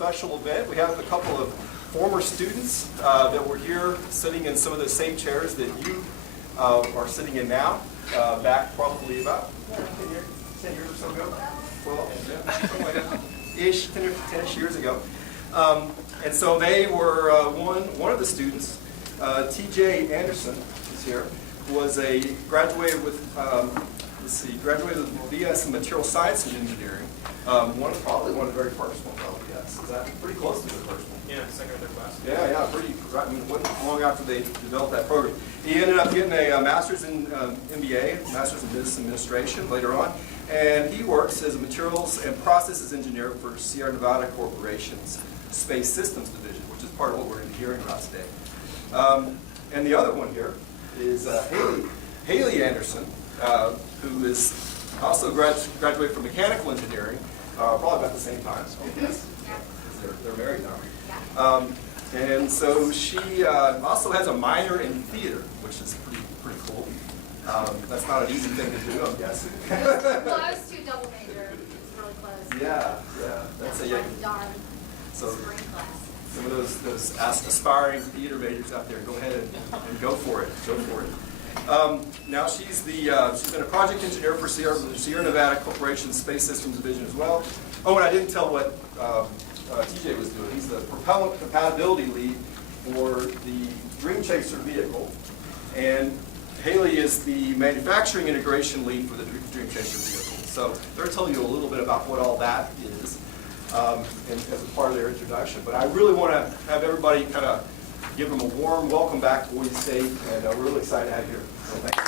special event. We have a couple of former students that were here sitting in some of the same chairs that you are sitting in now, back probably about 10 years or so ago. 12, yeah, something like that. 10-ish years ago. And so they were one of the students, T.J. Anderson, who's here, was graduated with graduated with BS in Material Science and Engineering. Probably one of the very first ones, probably, yes. Is that pretty close to the first one? Yeah, second or third class. Yeah, pretty. I mean, wasn't long after they developed that program. He ended up getting a master's in MBA, master's in business administration later on, and he works as a materials and processes engineer for Sierra Nevada Corporation's Space Systems Division, which is part of what we're going to be hearing about today. And the other one here is Haley Anderson, who is also graduated from mechanical engineering, probably about the same time. So yes, they're married now. And so she also has a minor in theater, which is pretty cool. That's not an easy thing to do, I'm guessing. Well, I was too double major. It's really close. Yeah. That's a darn so spring class. some of those aspiring theater majors out there, go ahead and go for it. Go for it. Now she's been a project engineer for Sierra Nevada Corporation's Space Systems Division as well. Oh, and I didn't tell what TJ was doing. He's the propellant compatibility lead for the Dream Chaser vehicle, and Haley is the manufacturing integration lead for the Dream Chaser vehicle. So they're telling you a little bit about what all that is as a part of their introduction. But I really want to have everybody kind of give them a warm welcome back to Boise State, and we're really excited to have you here. So thank you.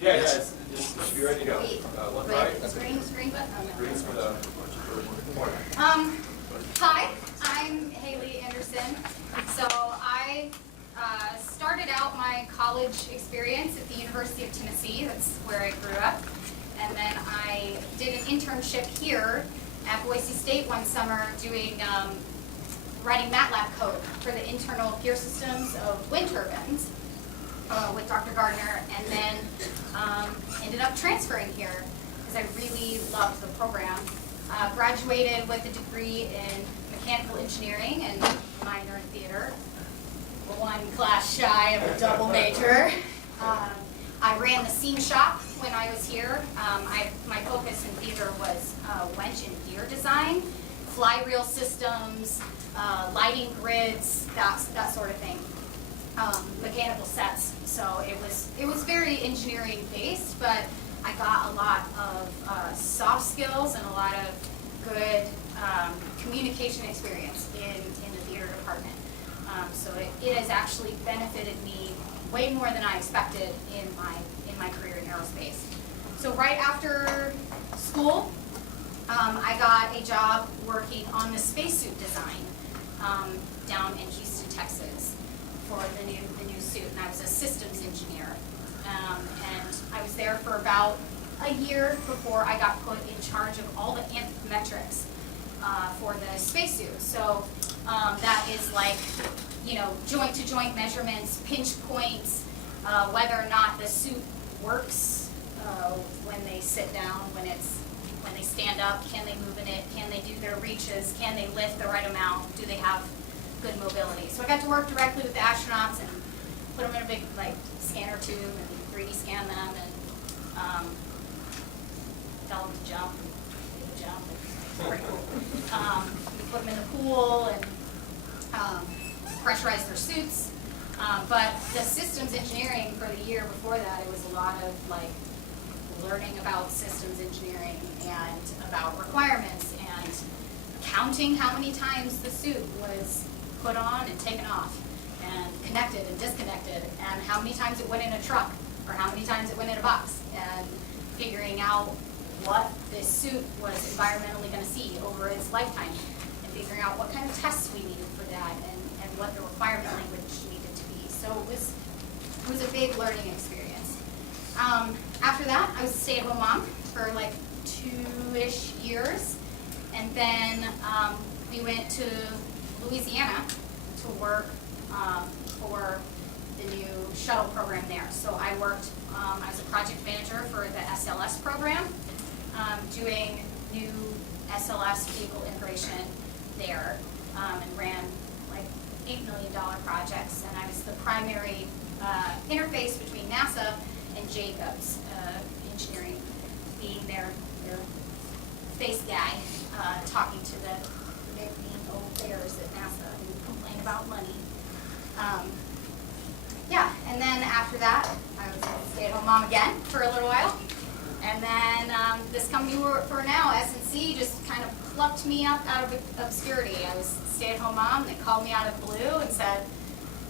Yeah, just be ready to go. Look right. Screen button. Green's for the corner. Hi, I'm Haley Anderson. So I started out my college experience at the University of Tennessee. That's where I grew up. And then I did an internship here at Boise State one summer doing writing MATLAB code for the internal gear systems of wind turbines. With Dr. Gardner, and then ended up transferring here because I really loved the program. Graduated with a degree in mechanical engineering and minor in theater. One class shy of a double major. I ran the seam shop when I was here. My focus in theater was winch and gear design, flywheel systems, lighting grids, that sort of thing. Mechanical sets, so it was very engineering based, but I got a lot of soft skills and a lot of good communication experience in the theater department. So it has actually benefited me way more than I expected in my career in aerospace. So right after school, I got a job working on the Spacesuit Design down in Houston, Texas, for the new suit, and I was a systems engineer. And I was there for about a year before I got put in charge of all the anthropometrics for the spacesuit. So that is like, joint-to-joint measurements, pinch points, whether or not the suit works when they sit down, when they stand up, can they move in it, can they do their reaches, can they lift the right amount, do they have good mobility. So I got to work directly with the astronauts and put them in a big scanner tube and 3D scan them and tell them to jump and they jump. It's pretty cool. We put them in the pool and pressurize their suits. But the systems engineering for the year before that, it was a lot of learning about systems engineering and about requirements and counting how many times the suit was put on and taken off, and connected and disconnected, and how many times it went in a truck, or how many times it went in a box, and figuring out what this suit was environmentally going to see over its lifetime, and figuring out what kind of tests we needed for that, and what the requirement language needed to be. So it was a big learning experience. After that, I was a stay-at-home mom for 2-ish years, and then we went to Louisiana to work for the new shuttle program there. So I worked as a project manager for the SLS program, doing new SLS vehicle integration there, and ran like $8 million projects. And I was the primary interface between NASA and Jacobs Engineering, being their face guy, talking to the big mean old bears at NASA who complain about money. Yeah, and then after that, I was a stay-at-home mom again for a little while. And then this company we work for now, S&C, just kind of plucked me up out of obscurity. I was a stay-at-home mom. They called me out of the blue and said,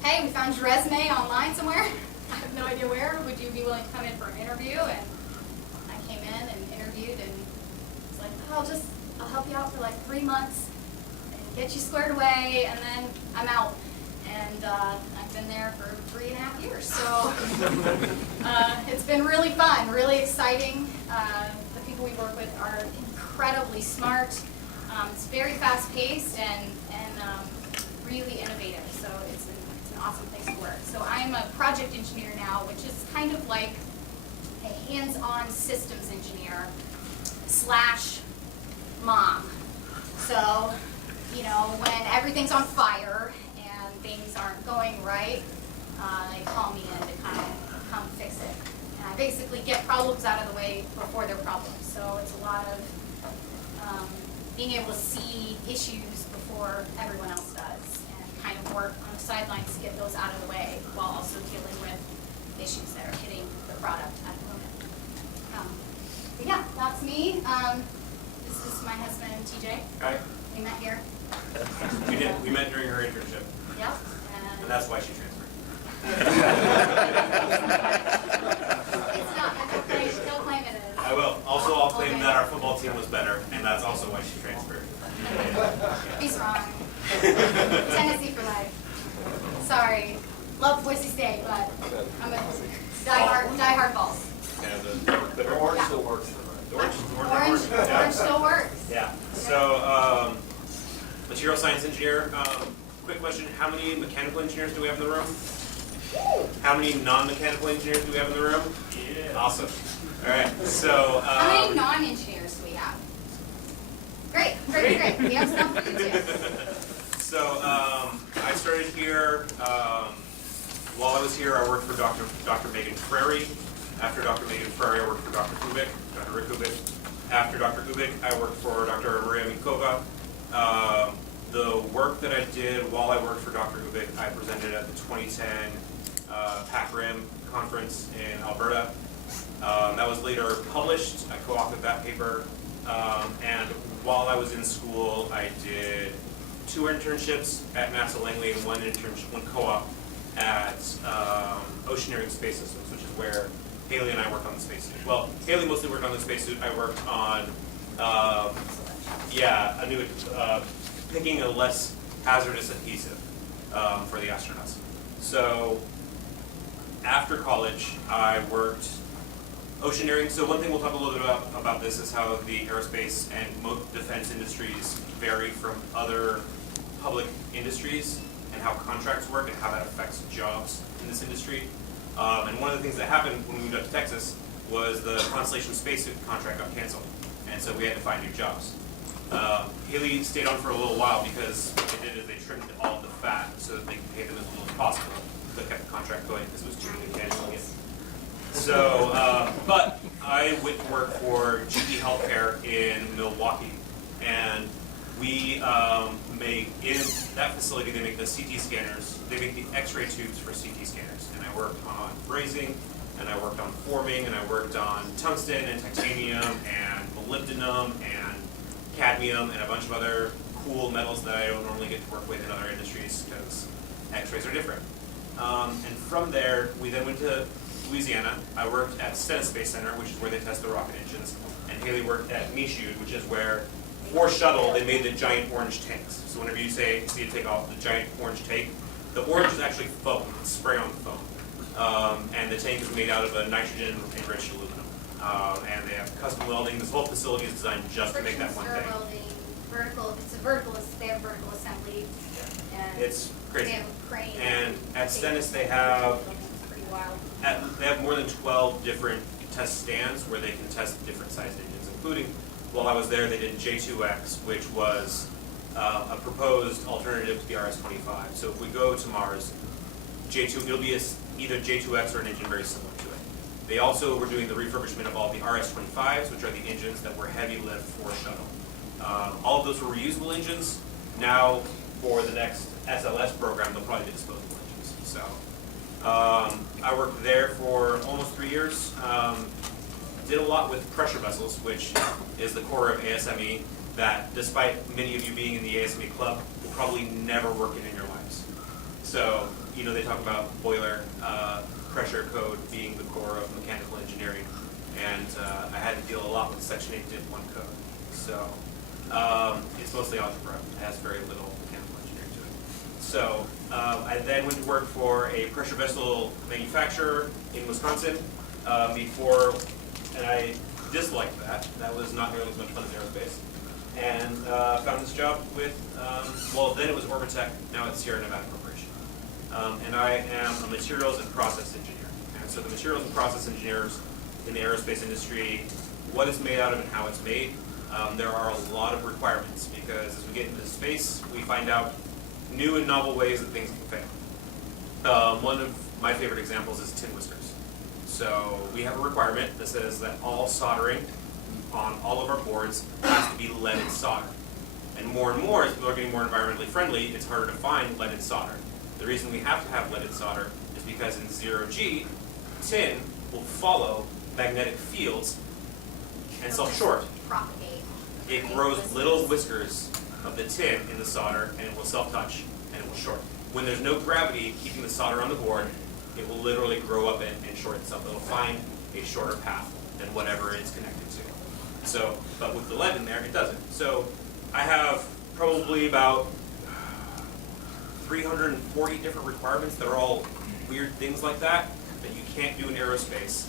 hey, we found your resume online somewhere. I have no idea where. Would you be willing to come in for an interview? And I came in and interviewed, and was like, oh, I'll help you out for like 3 months and get you squared away, and then I'm out. And I've been there for 3.5 years, so it's been really fun, really exciting. The people we work with are incredibly smart. It's very fast-paced and really innovative, so it's an awesome place to work. So I'm a project engineer now, which is kind of like a hands-on systems engineer / mom. So, you know, when everything's on fire and things aren't going right, they call me in to come fix it. And I basically get problems out of the way before they're problems. So it's a lot of being able to see issues before everyone else does, and kind of work on the sidelines to get those out of the way while also dealing with issues that are hitting the product at the moment. But yeah, that's me. This is my husband, TJ. Hi. We met here. We did. We met during her internship, Yep. and that's why she transferred. It's not. Don't claim it is. I will. Also, I'll claim that our football team was better, and that's also why she transferred. He's wrong. Tennessee for life. Sorry. Love Boise State, but I'm a diehard Vols. Yeah, the orange still works. Orange still works. Yeah. So, material science engineer. Quick question: how many mechanical engineers do we have in the room? How many non-mechanical engineers do we have in the room? Yeah. Awesome. All right. So. How many non-engineers do we have? Great. We have some for you too. So I started here. While I was here, I worked for Dr. Megan Frary. After Dr. Megan Frary, I worked for Dr. Kubik, Dr. Rick Kubik. After Dr. Kubik, I worked for Dr. Maria Mikova. The work that I did while I worked for Dr. Kubik, I presented at the 2010 PAC-RIM conference in Alberta. That was later published. I co-authored that paper. And while I was in school, I did 2 internships at NASA Langley and one co-op at Oceaneering Space Systems, which is where Haley and I worked on the spacesuit. Well, Haley mostly worked on the spacesuit. I worked on, picking a less hazardous adhesive for the astronauts. So after college, I worked oceaneering. So one thing we'll talk a little bit about this is how the aerospace and most defense industries vary from other public industries, and how contracts work and how that affects jobs in this industry. And one of the things that happened when we moved up to Texas was the Constellation spacesuit contract got canceled, and so we had to find new jobs. Haley stayed on for a little while because what they did is they trimmed all of the fat so that they could pay them as little as possible. They kept the contract going because it was cheaper than canceling it. So, but I went to work for GE Healthcare in Milwaukee, and we make, in that facility, they make the CT scanners, they make the X-ray tubes for CT scanners, and I worked on brazing, and I worked on forming, and I worked on tungsten and titanium and molybdenum and cadmium and a bunch of other cool metals that I don't normally get to work with in other industries because X-rays are different. And from there, we then went to Louisiana. I worked at Stennis Space Center, which is where they test the rocket engines, and Haley worked at Michoud, which is where, for shuttle, they made the giant orange tanks. So whenever you see it take off, the giant orange tank, the orange is actually foam, it's spray-on foam. And the tank is made out of a nitrogen-enriched aluminum. And they have custom welding. This whole facility is designed just to make that one thing. Welding, It's a vertical, they have vertical assembly, and It's they crazy. have a crane. And at Stennis, they have It's pretty wild. they have more than 12 different test stands where they can test different sized engines, including, while I was there, they did J2X, which was a proposed alternative to the RS-25. So if we go to Mars, J2, it'll be either J2X or an engine very similar to it. They also were doing the refurbishment of all the RS-25s, which are the engines that were heavy lift for shuttle. All of those were reusable engines. Now, for the next SLS program, they'll probably be disposable engines. So, I worked there for almost 3 years. Did a lot with pressure vessels, which is the core of ASME, that despite many of you being in the ASME club, will probably never work in your lives. So, you know, they talk about boiler pressure code being the core of mechanical engineering, and I had to deal a lot with Section 8 Div 1 code. So, it's mostly algebra. It has very little mechanical engineering to it. So, I then went to work for a pressure vessel manufacturer in Wisconsin before, and I disliked that. That was not nearly as much fun as aerospace. And found this job with, well, then it was Orbitech, now it's Sierra Nevada Corporation. And I am a materials and process engineer. And so the materials and process engineers in the aerospace industry, what it's made out of and how it's made, there are a lot of requirements, because as we get into space, we find out new and novel ways that things can fail. One of my favorite examples is tin whiskers. So we have a requirement that says that all soldering on all of our boards has to be leaded solder. And more, as people are getting more environmentally friendly, it's harder to find leaded solder. The reason we have to have leaded solder is because in 0G, tin will follow magnetic fields and self-short. Propagate. It grows little whiskers of the tin in the solder, and it will self-touch, and it will short. When there's no gravity keeping the solder on the board, it will literally grow up and short itself. It'll find a shorter path than whatever it's connected to. So, but with the lead in there, it doesn't. So I have probably about 340 different requirements that are all weird things like that you can't do in aerospace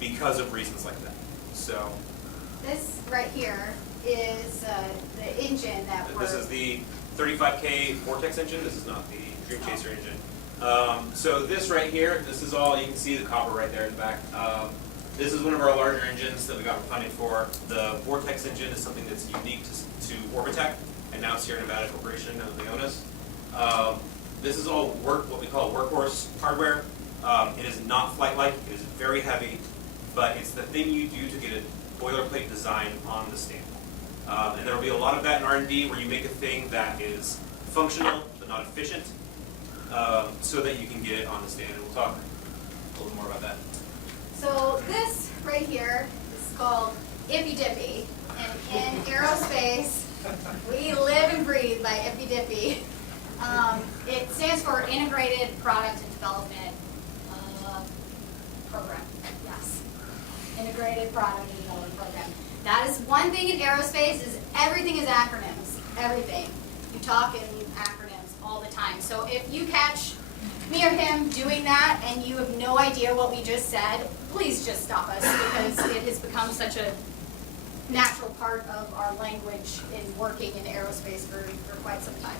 because of reasons like that. So This right here is the engine that we're... this is the 35K Vortex engine. This is not the Dream Chaser engine. So this right here, this is all, you can see the copper right there in the back. This is one of our larger engines that we got funding for. The Vortex engine is something that's unique to Orbitech, and now Sierra Nevada Corporation, now they own us. This is all what we call workhorse hardware. It is not flight-like, it is very heavy, but it's the thing you do to get a boilerplate design on the stand. And there will be a lot of that in R&D where you make a thing that is functional but not efficient, so that you can get it on the stand. And we'll talk a little more about that. So this right here is called Ippy Dippy, and in aerospace, we live and breathe by Ippy Dippy. It stands for Integrated Product and Development Program. Yes, Integrated Product and Development Program. That is one thing in aerospace, is everything is acronyms. Everything. You talk in acronyms all the time. So if you catch me or him doing that and you have no idea what we just said, please just stop us, because it has become such a natural part of our language in working in aerospace for quite some time.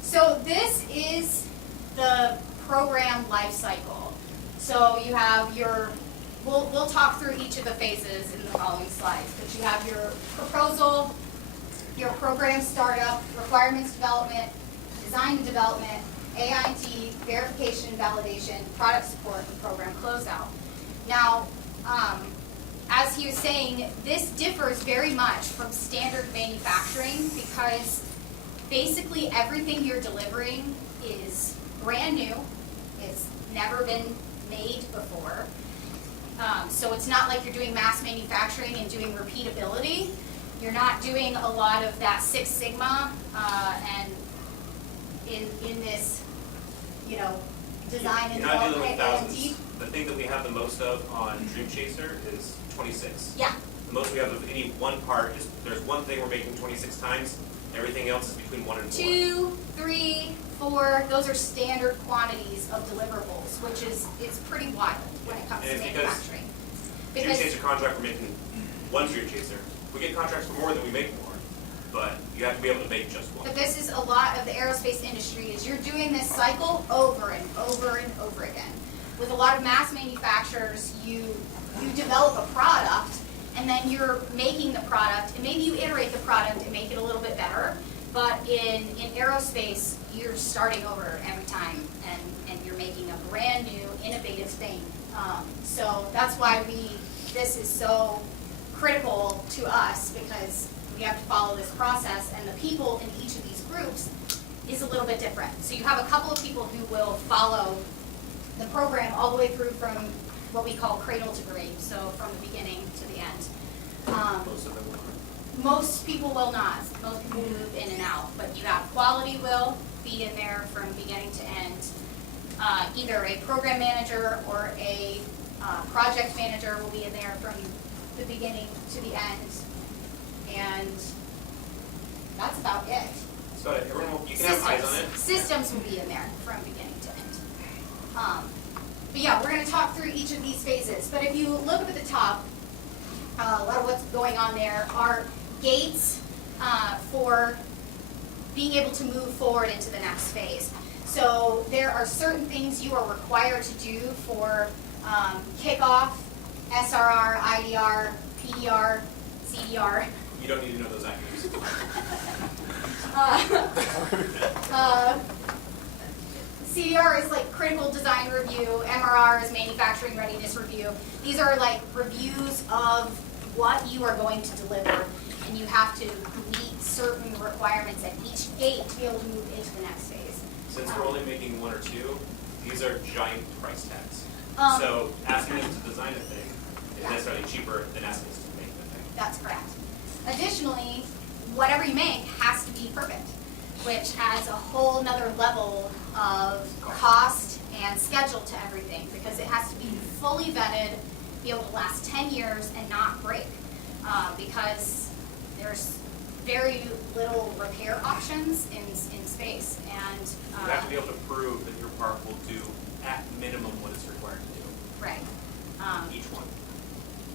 So this is the program life cycle. So you have your, we'll talk through each of the phases in the following slides, but you have your proposal, your program startup, requirements development, design and development, AIT, verification and validation, product support, and program closeout. Now, as he was saying, this differs very much from standard manufacturing, because basically everything you're delivering is brand new. It's never been made before. So it's not like you're doing mass manufacturing and doing repeatability. You're not doing a lot of that Six Sigma and in this, you know, design and You're not dealing with development thousands. The thing that we have the most of on Dream Chaser is 26. Yeah. The most we have of any one part is, there's one thing we're making 26 times. Everything else is between 1 and 4. 2, 3, 4, those are standard quantities of deliverables, which is, it's pretty wild when it comes to And it's manufacturing. Dream Chaser contract, we're making one Dream Chaser. We get contracts for more than we make more, but you have to be able to make just one. But this is a lot of the aerospace industry, is you're doing this cycle over and over and over again. With a lot of mass manufacturers, you develop a product, and then you're making the product, and maybe you iterate the product and make it a little bit better, but in aerospace, you're starting over every time, and you're making a brand new, innovative thing. So that's why this is so critical to us, because we have to follow this process, and the people in each of these groups is a little bit different. So you have a couple of people who will follow the program all the way through from what we call cradle to grave, so from the beginning to the end. Most of them will. Most people will not. Most people move in and out, but you have quality will be in there from beginning to end. Either a program manager or a project manager will be in there from the beginning to the end, and that's about it. So everyone, you can have eyes on it. Systems will be in there from beginning to end. But yeah, we're going to talk through each of these phases. But if you look up at the top, a lot of what's going on there are gates for being able to move forward into the next phase. So there are certain things you are required to do for kickoff, SRR, IDR, PDR, CDR. You don't need to know those acronyms. CDR is like critical design review, MRR is manufacturing readiness review. These are like reviews of what you are going to deliver, and you have to meet certain requirements at each gate to be able to move into the next phase. Since we're only making one or two, these are giant price tags. So asking them to design a thing is necessarily cheaper than asking us to make the thing. That's correct. Additionally, whatever you make has to be perfect, which adds a whole nother level of cost and schedule to everything, because it has to be fully vetted, be able to last 10 years and not break, because there's very little repair options in space, and You have to be able to prove that your part will do at minimum what it's required to do. right. Each one.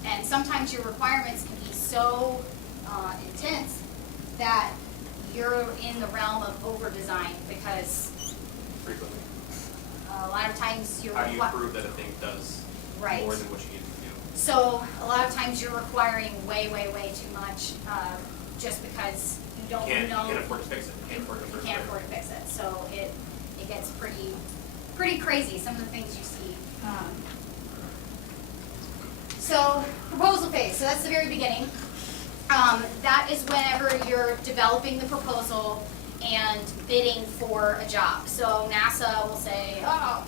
And sometimes your requirements can be so intense that you're in the realm of over-design, because Frequently. a lot of times you're... How do you prove that a thing does Right. more than what you need to do? So a lot of times you're requiring way, way, way too much, just because you don't know. You can't afford to fix it. You can't afford to You fix can't it. afford to fix it. So it gets pretty crazy, some of the things you see. So proposal phase, so that's the very beginning. That is whenever you're developing the proposal and bidding for a job. So NASA will say, oh,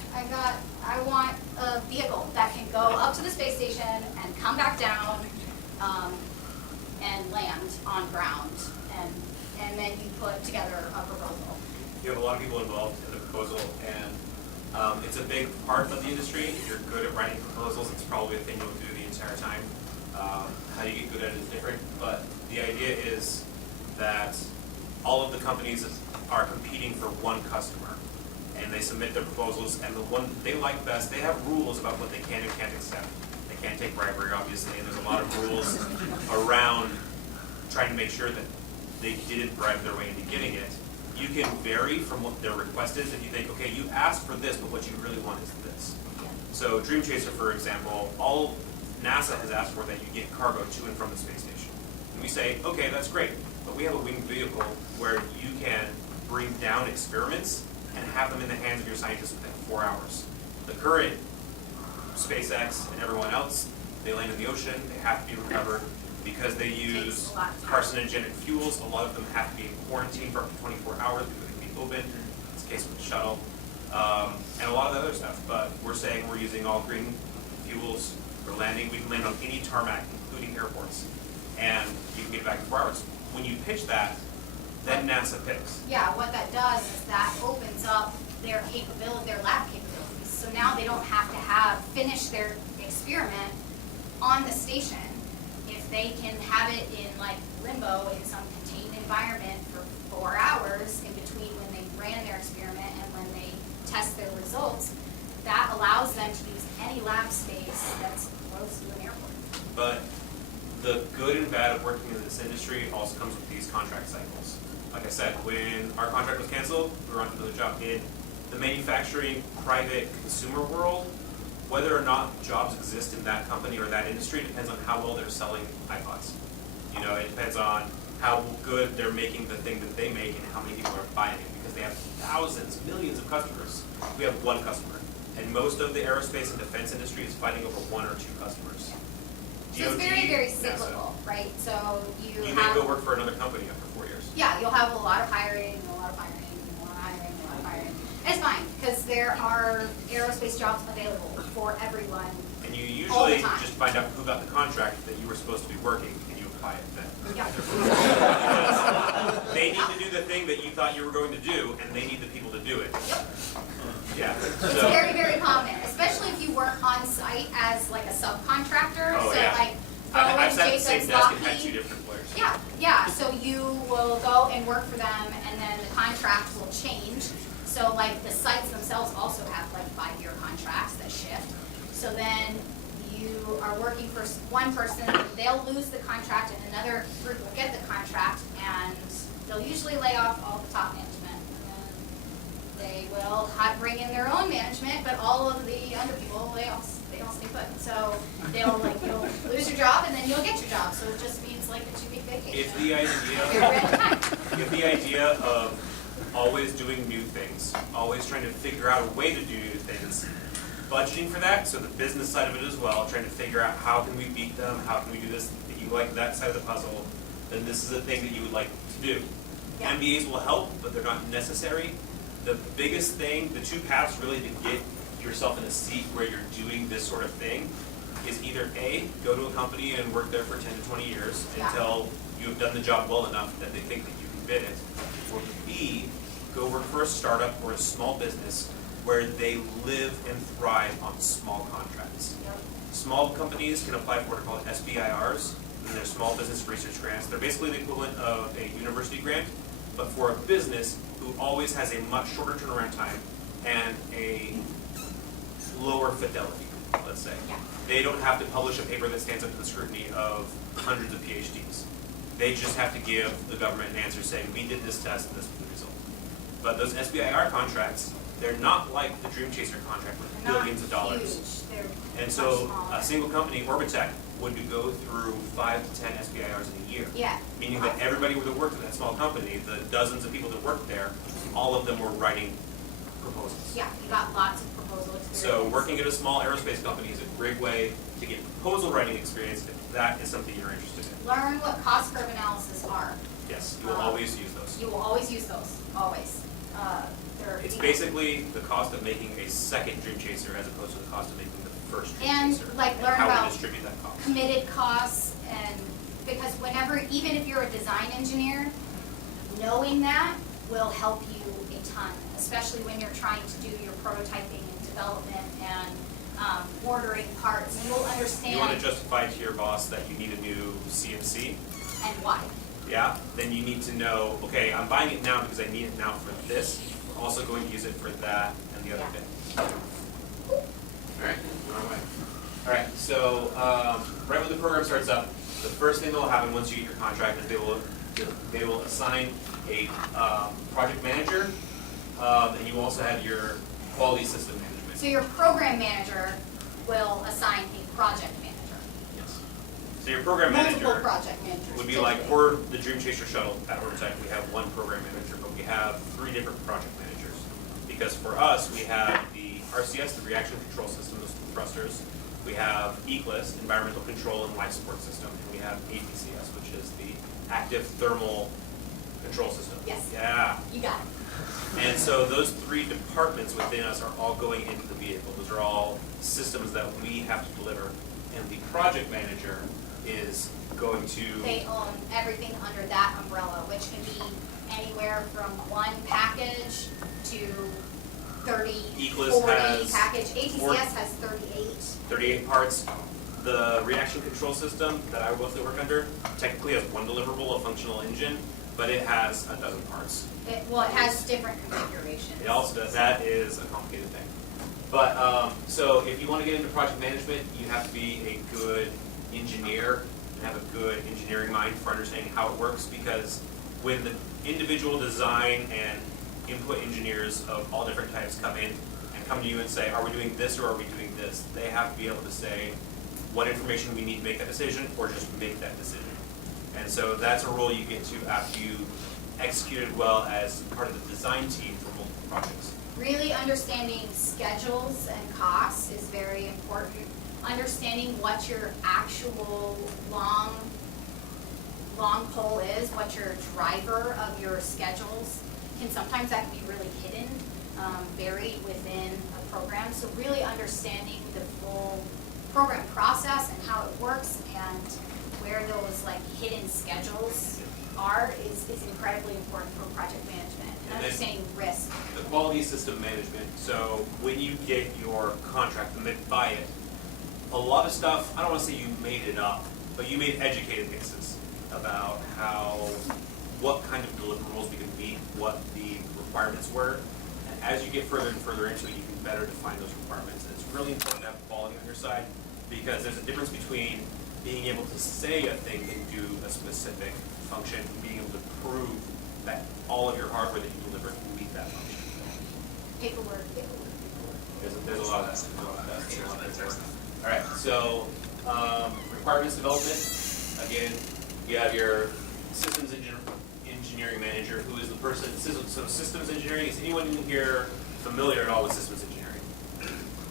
I want a vehicle that can go up to the space station and come back down and land on ground. And then you put together a proposal. You have a lot of people involved in the proposal, and it's a big part of the industry. If you're good at writing proposals, it's probably a thing you'll do the entire time. How you get good at it is different, but the idea is that all of the companies are competing for one customer, and they submit their proposals, and the one they like best, they have rules about what they can and can't accept. They can't take bribery, obviously, and there's a lot of rules around trying to make sure that they didn't bribe their way into getting it. You can vary from what their request is if you think, okay, you asked for this, but what you really want is this. So Dream Chaser, for example, all NASA has asked for that you get cargo to and from the space station. And we say, okay, that's great, but we have a winged vehicle where you can bring down experiments and have them in the hands of your scientists within 4 hours. The current SpaceX and everyone else, they land in the ocean, they have to be recovered. Because they use carcinogenic fuels, a lot of them have to be in quarantine for up to 24 hours before they can be opened. It's the case with the shuttle, and a lot of the other stuff. But we're saying we're using all green fuels for landing. We can land on any tarmac, including airports, and you can get back in 4 hours. When you pitch that, then NASA picks. Yeah, what that does is that opens up their capability, their lab capabilities. So now they don't have to finish their experiment on the station. If they can have it in like limbo in some contained environment for 4 hours in between when they ran their experiment and when they test their results, that allows them to use any lab space that's close to an airport. But the good and bad of working as a industry also comes with these contract cycles. Like I said, when our contract was canceled, we were on to another job. In the manufacturing, private, consumer world, whether or not jobs exist in that company or that industry depends on how well they're selling iPods. You know, it depends on how good they're making the thing that they make and how many people are buying it, because they have thousands, millions of customers. We have one customer. And most of the aerospace and defense industry is fighting over one or two customers. So it's very, very cyclical, right? So you may have, go work for another company after 4 years. yeah, you'll have a lot of hiring, a lot of firing, a lot of hiring, a lot of firing. And it's fine, because there are aerospace jobs available for everyone. And you all the usually time. just find out who got the contract that you were supposed to be working, and you apply it then. Yeah. They need to do the thing that you thought you were going to do, and they need the people to do it. Yeah. It's So, very, very common, especially if you work on site as like a subcontractor. Oh, so yeah. like I've Boeing, sat at the same Jacobs, desk and had two Lockheed. different employers. Yeah, yeah. So you will go and work for them, and then the contract will change. So like the sites themselves also have like 5-year contracts that shift. So then you are working for one person, they'll lose the contract, and another group will get the contract, and they'll usually lay off all the top management. And then they will bring in their own management, but all of the under people, they all stay put. So they'll you'll lose your job, and then you'll get your job. So it just means like a 2-week vacation. If the You're idea, at time. if the idea of always doing new things, always trying to figure out a way to do new things, budgeting for that, so the business side of it as well, trying to figure out how can we beat them, how can we do this, that you like that side of the puzzle, then this is a thing that you would like to do. Yeah. MBAs will help, but they're not necessary. The biggest thing, the two paths really to get yourself in a seat where you're doing this sort of thing is either A, go to a company and work there for 10 to 20 years Yeah. until you have done the job well enough that they think that you can bid it, or B, go work for a startup or a small business where they live and thrive on small contracts. Yep. Small companies can apply for what are called SBIRs, and they're small business research grants. They're basically the equivalent of a university grant, but for a business who always has a much shorter turnaround time and a lower fidelity, let's say. Yeah. They don't have to publish a paper that stands up to the scrutiny of hundreds of PhDs. They just have to give the government an answer saying, we did this test and this was the result. But those SBIR contracts, they're not like the Dream Chaser contract with They're not billions of dollars. huge. They're And much so smaller. a single company, Orbitech, would go through 5 to 10 SBIRs in a year. Yeah. Meaning that everybody that worked in that small company, the dozens of people that worked there, all of them were writing proposals. Yeah, you got lots of proposal experience. So working at a small aerospace company is a great way to get proposal writing experience if that is something you're interested in. Learn what cost curve analysis are. Yes, you will always use those. You will always use those, always. It's basically the cost of making a second Dream Chaser as opposed to the cost of making the first Dream And, Chaser. like, and learn how about we distribute that cost. committed costs, and because whenever, even if you're a design engineer, knowing that will help you a ton, especially when you're trying to do your prototyping and development and ordering parts. You will understand. You want to justify to your boss that you need a new CNC, and why. yeah? Then you need to know, okay, I'm buying it now because I need it now for this. We're also going to use it for that and the other Yeah. bit. Alright, wrong way. Alright, so right when the program starts up, the first thing that will happen once you get your contract is they will assign a project manager, and you also have your quality system management. So your program manager will assign a project manager. Yes. So your program Multiple manager project managers. would be like, for the Dream Chaser shuttle at Vortex, we have one program manager, but we have 3 different project managers. Because for us, we have the RCS, the reaction control system, those thrusters. We have ECLIS, environmental control and life support system, and we have APCS, which is the active thermal control system. Yes. Yeah. You got it. And so those 3 departments within us are all going into the vehicle. Those are all systems that we have to deliver. And the project manager is going to... They own everything under that umbrella, which can be anywhere from one package to 30, ECLIS 40 has package. ATCS 40 has 38. 38 parts. The reaction control system that I mostly work under technically has 1 deliverable, a functional engine, but it has a dozen parts. It has different configurations. It also does. That is a complicated thing. But so if you want to get into project management, you have to be a good engineer and have a good engineering mind for understanding how it works, because when the individual design and input engineers of all different types come in and come to you and say, are we doing this or are we doing this? They have to be able to say what information we need to make that decision, or just make that decision. And so that's a role you get to after you executed well as part of the design team for multiple projects. Really understanding schedules and costs is very important. Understanding what your actual long pole is, what your driver of your schedules sometimes that can be really hidden, buried within a program. So really understanding the full program process and how it works and where those like hidden schedules are is incredibly important for project management and understanding risk. The quality system management. So when you get your contract and they buy it, a lot of stuff, I don't want to say you made it up, but you made educated guesses about what kind of deliverables we could meet, what the requirements were. And as you get further and further into it, you can better define those requirements. And it's really important to have quality on your side, because there's a difference between being able to say a thing can do a specific function and being able to prove that all of your hardware that you deliver can meet that function. Paperwork. There's a lot of that. There's a lot of paperwork. All right, so requirements development. Again, you have your systems engineering manager, who is the person. So systems engineering, is anyone in here familiar at all with systems engineering?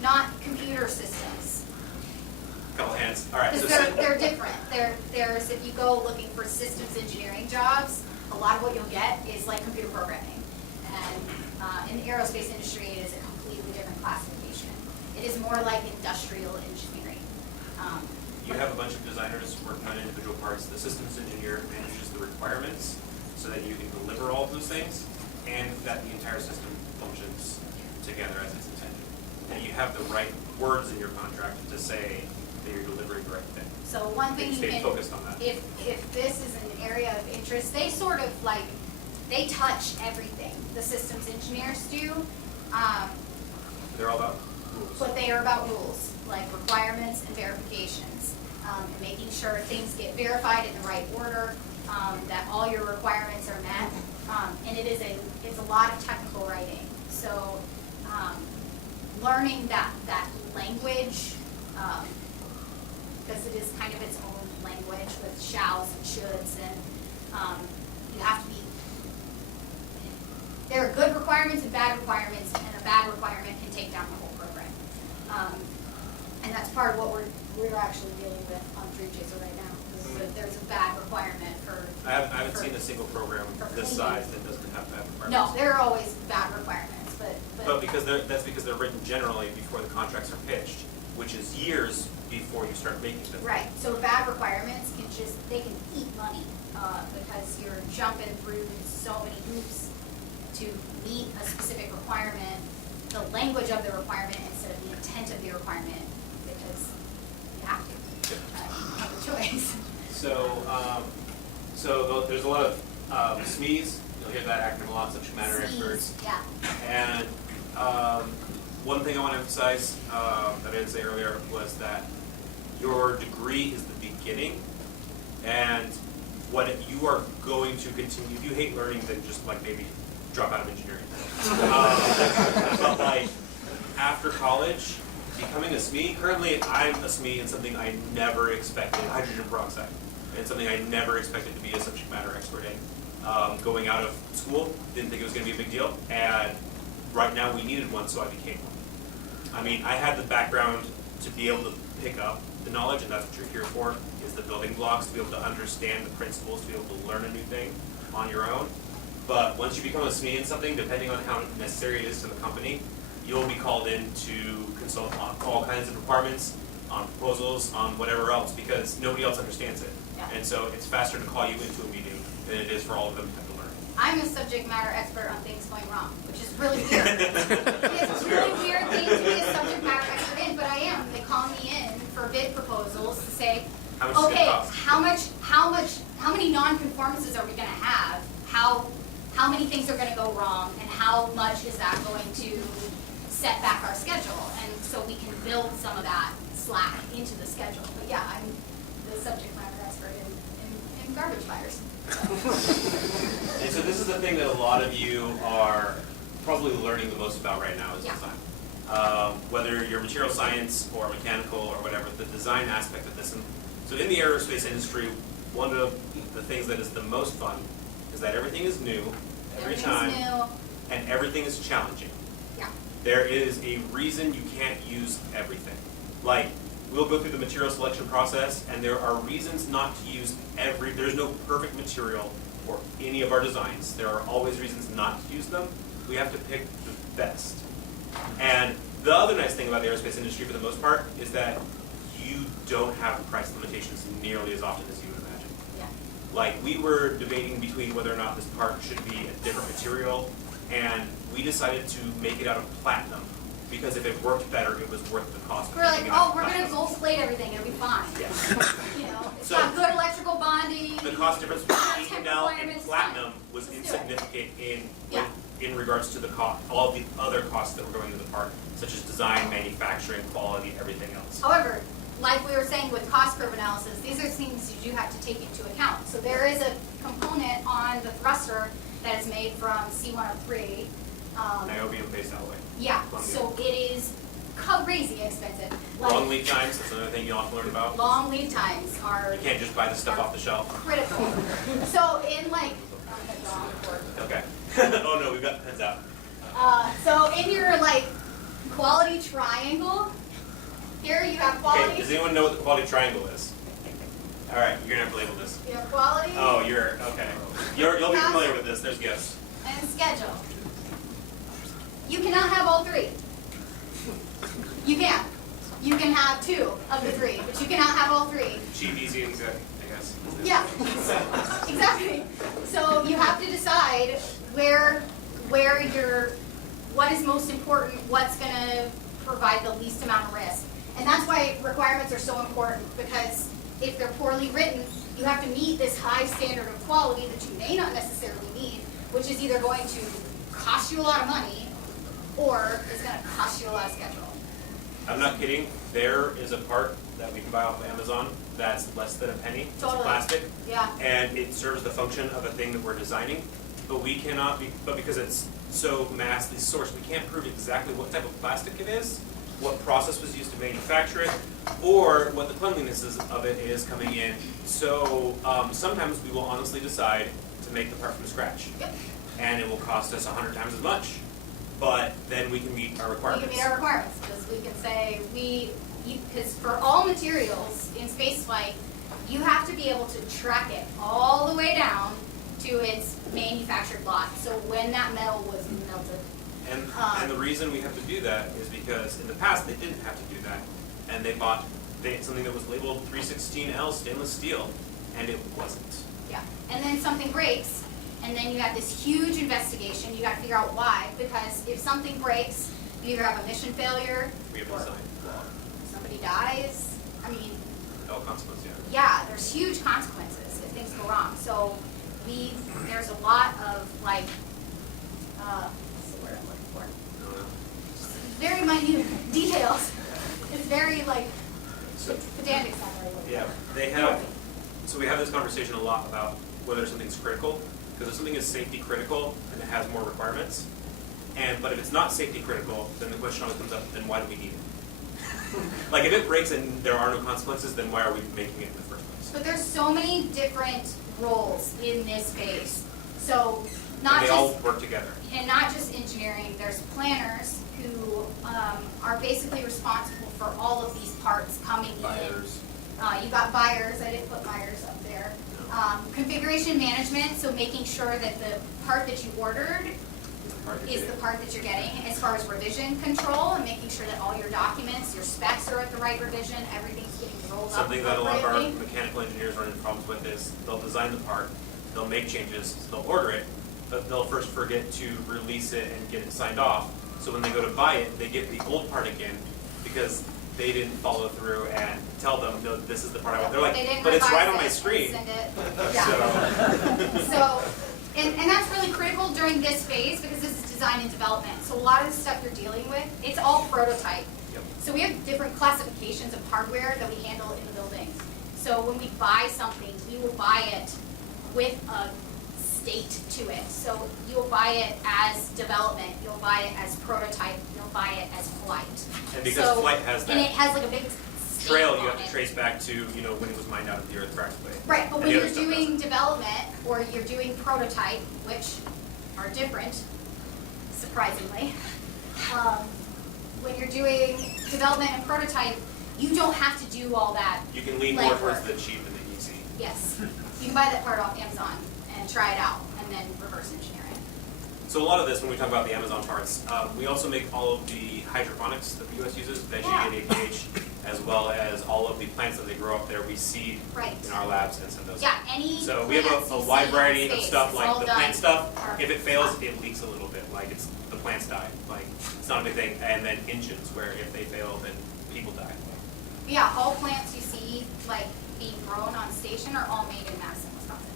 Not computer systems. Couple hands. All right. Because they're different. There's if you go looking for systems engineering jobs, a lot of what you'll get is like computer programming. And in the aerospace industry, it is a completely different classification. It is more like industrial engineering. You have a bunch of designers working on individual parts. The systems engineer manages the requirements so that you can deliver all of those things and that the entire system functions together as it's intended. And you have the right words in your contract to say that you're delivering the right thing. So one thing you stay can, focused on that. if this is an area of interest, they sort of like, they touch everything. The systems engineers do. They're all about rules. But they are about rules, like requirements and verifications, and making sure things get verified in the right order, that all your requirements are met, and it's a lot of technical writing. So learning that language, because it is kind of its own language with shalls and shoulds, and you have to be. There are good requirements and bad requirements, and a bad requirement can take down the whole program. And that's part of what we're actually dealing with on Dream Chaser right now. There's a bad requirement for. I haven't seen a single program this size that doesn't have bad requirements. No, there are always bad requirements, but that's because they're written generally before the contracts are pitched, which is years before you start making them. right. So bad requirements can eat money because you're jumping through so many hoops to meet a specific requirement, the language of the requirement instead of the intent of the requirement, because you have to. You have a choice. So there's a lot of SMEs. You'll hear that acronym a lot, subject matter experts. Yeah. And one thing I want to emphasize that I didn't say earlier was that your degree is the beginning, and what you are going to continue. If you hate learning, then just like maybe drop out of engineering. But like after college, becoming a SME, currently I'm a SME in something I never expected, hydrogen peroxide, and something I never expected to be a subject matter expert in. Going out of school, didn't think it was going to be a big deal, and right now we needed one, so I became one. I mean, I had the background to be able to pick up the knowledge, and that's what you're here for, is the building blocks, to be able to understand the principles, to be able to learn a new thing on your own. But once you become a SME in something, depending on how necessary it is to the company, you'll be called in to consult on all kinds of requirements, on proposals, on whatever else, because nobody else understands it. Yeah. And so it's faster to call you into a meeting than it is for all of them to have to learn. I'm a subject matter expert on things going wrong, which is really weird. It's a really weird thing to be a subject matter expert in, but I am. They call me in for bid proposals to say, How much is it okay, gonna cost? how many non-conformances are we going to have? How many things are going to go wrong, and how much is that going to set back our schedule? And so we can build some of that slack into the schedule. But yeah, I'm the subject matter expert in garbage fires. And so this is the thing that a lot of you are probably learning the most about right now is Yeah. design. Whether you're material science or mechanical or whatever, the design aspect of this. And so in the aerospace industry, one of the things that is the most fun is that everything is new every time, Everything's new. and everything is challenging. Yeah. There is a reason you can't use everything. Like, we'll go through the material selection process, and there are reasons not to use there's no perfect material for any of our designs. There are always reasons not to use them. We have to pick the best. And the other nice thing about the aerospace industry, for the most part, is that you don't have price limitations nearly as often as you would imagine. Yeah. Like, we were debating between whether or not this part should be a different material, and we decided to make it out of platinum, because if it worked better, it was worth the cost. We're like, oh, we're gonna gold plate everything, it'll be fine. Yeah. You know, it's So- got good electrical bonding. The cost difference between Tech Inconel and requirements, platinum was let's do it. insignificant Yeah. in regards to the cost, all the other costs that were going into the part, such as design, manufacturing, quality, everything else. However, like we were saying with cost curve analysis, these are things you do have to take into account. So there is a component on the thruster that is made from C103. Niobium based alloy. Yeah, Columbia. so it is crazy expensive. Like, Long lead times, that's another thing you'll have to learn about. long lead times are You can't just buy the stuff off the shelf. critical. So in like, Okay. Oh no, we've got the pens out. so in your like quality triangle, here you have Okay, quality. does anyone know what the quality triangle is? All right, you're gonna have to label this. You have quality Oh, okay. You'll be familiar with this. There's gifts. and schedule. You cannot have all three. You can. You can have two of the three, but you cannot have all three. Cheap, easy, and good, I guess. Yeah, exactly. So you have to decide what is most important, what's going to provide the least amount of risk. And that's why requirements are so important, because if they're poorly written, you have to meet this high standard of quality that you may not necessarily need, which is either going to cost you a lot of money or is going to cost you a lot of schedule. I'm not kidding. There is a part that we can buy off of Amazon that's less than a penny. Totally. It's plastic, Yeah. and it serves the function of a thing that we're designing. But we cannot be, but because it's so massively sourced, we can't prove exactly what type of plastic it is, what process was used to manufacture it, or what the cleanliness of it is coming in. So sometimes we will honestly decide to make the part from scratch, Yep. and it will cost us 100 times as much. But then we can meet our We requirements. can meet our requirements, because we can say, because for all materials in spaceflight, you have to be able to track it all the way down to its manufactured lot. So when that metal was melted. And the reason we have to do that is because in the past they didn't have to do that, and they bought something that was labeled 316L stainless steel, and it wasn't. Yeah. And then something breaks, and then you have this huge investigation. You got to figure out why, because if something breaks, you either have a mission failure, We have or design flaw. somebody dies. I mean, No consequence, yeah. yeah, there's huge consequences if things go wrong. So there's a lot of like, what's the word I'm looking for? Very minute details. It's very like, pedantic stuff. Yeah, they have, so we have this conversation a lot about whether something's critical, because if something is safety critical and it has more requirements, but if it's not safety critical, then the question always comes up, then why do we need it? Like if it breaks and there are no consequences, then why are we making it in the first place? But there's so many different roles in this space. So not And they just all work together. and not just engineering. There's planners who are basically responsible for all of these parts coming Buyers. in. You got buyers. I didn't put buyers up there. Configuration management. So making sure that the part that you ordered is the part that you're getting, as far as revision control and making sure that all your documents, your specs are at the right revision, everything's getting rolled up Something that a lot of our appropriately. mechanical engineers run into problems with is they'll design the part, they'll make changes, they'll order it, but they'll first forget to release it and get it signed off. So when they go to buy it, they get the old part again because they didn't follow through and tell them, no, this is the part I want. They're They like, didn't but it's revise right on it my and screen. send it. Yeah. So, and that's really critical during this phase because this is design and development. So a lot of the stuff you're dealing with, it's all prototype. Yep. So we have different classifications of hardware that we handle in the building. So when we buy something, we will buy it with a state to it. So you'll buy it as development, you'll buy it as prototype, you'll buy it as flight. And because flight has And it that has like a big trail, stamp you on have to it. trace back to, when it was mined out of the earth practically. Right, but And when the you're other stuff doing doesn't. development or you're doing prototype, which are different, surprisingly, when you're doing development and prototype, you don't have to do all that. You can lean more towards legwork. the cheap and the easy. Yes, you can buy that part off Amazon and try it out and then reverse engineer it. So a lot of this, when we talk about the Amazon parts, we also make all of the hydroponics that the US uses, veggie and APH, as well as all of the plants that they grow up there. We seed Right. in our labs and send those. Yeah, any So we have plants a you wide see variety in of space, stuff, it's like all the done plant stuff. are- If it fails, it leaks a little bit, like the plants die. Like, it's not a big thing. And then engines, where if they fail, then people die. Yeah, all plants you see like being grown on station are all made in Madison, Wisconsin.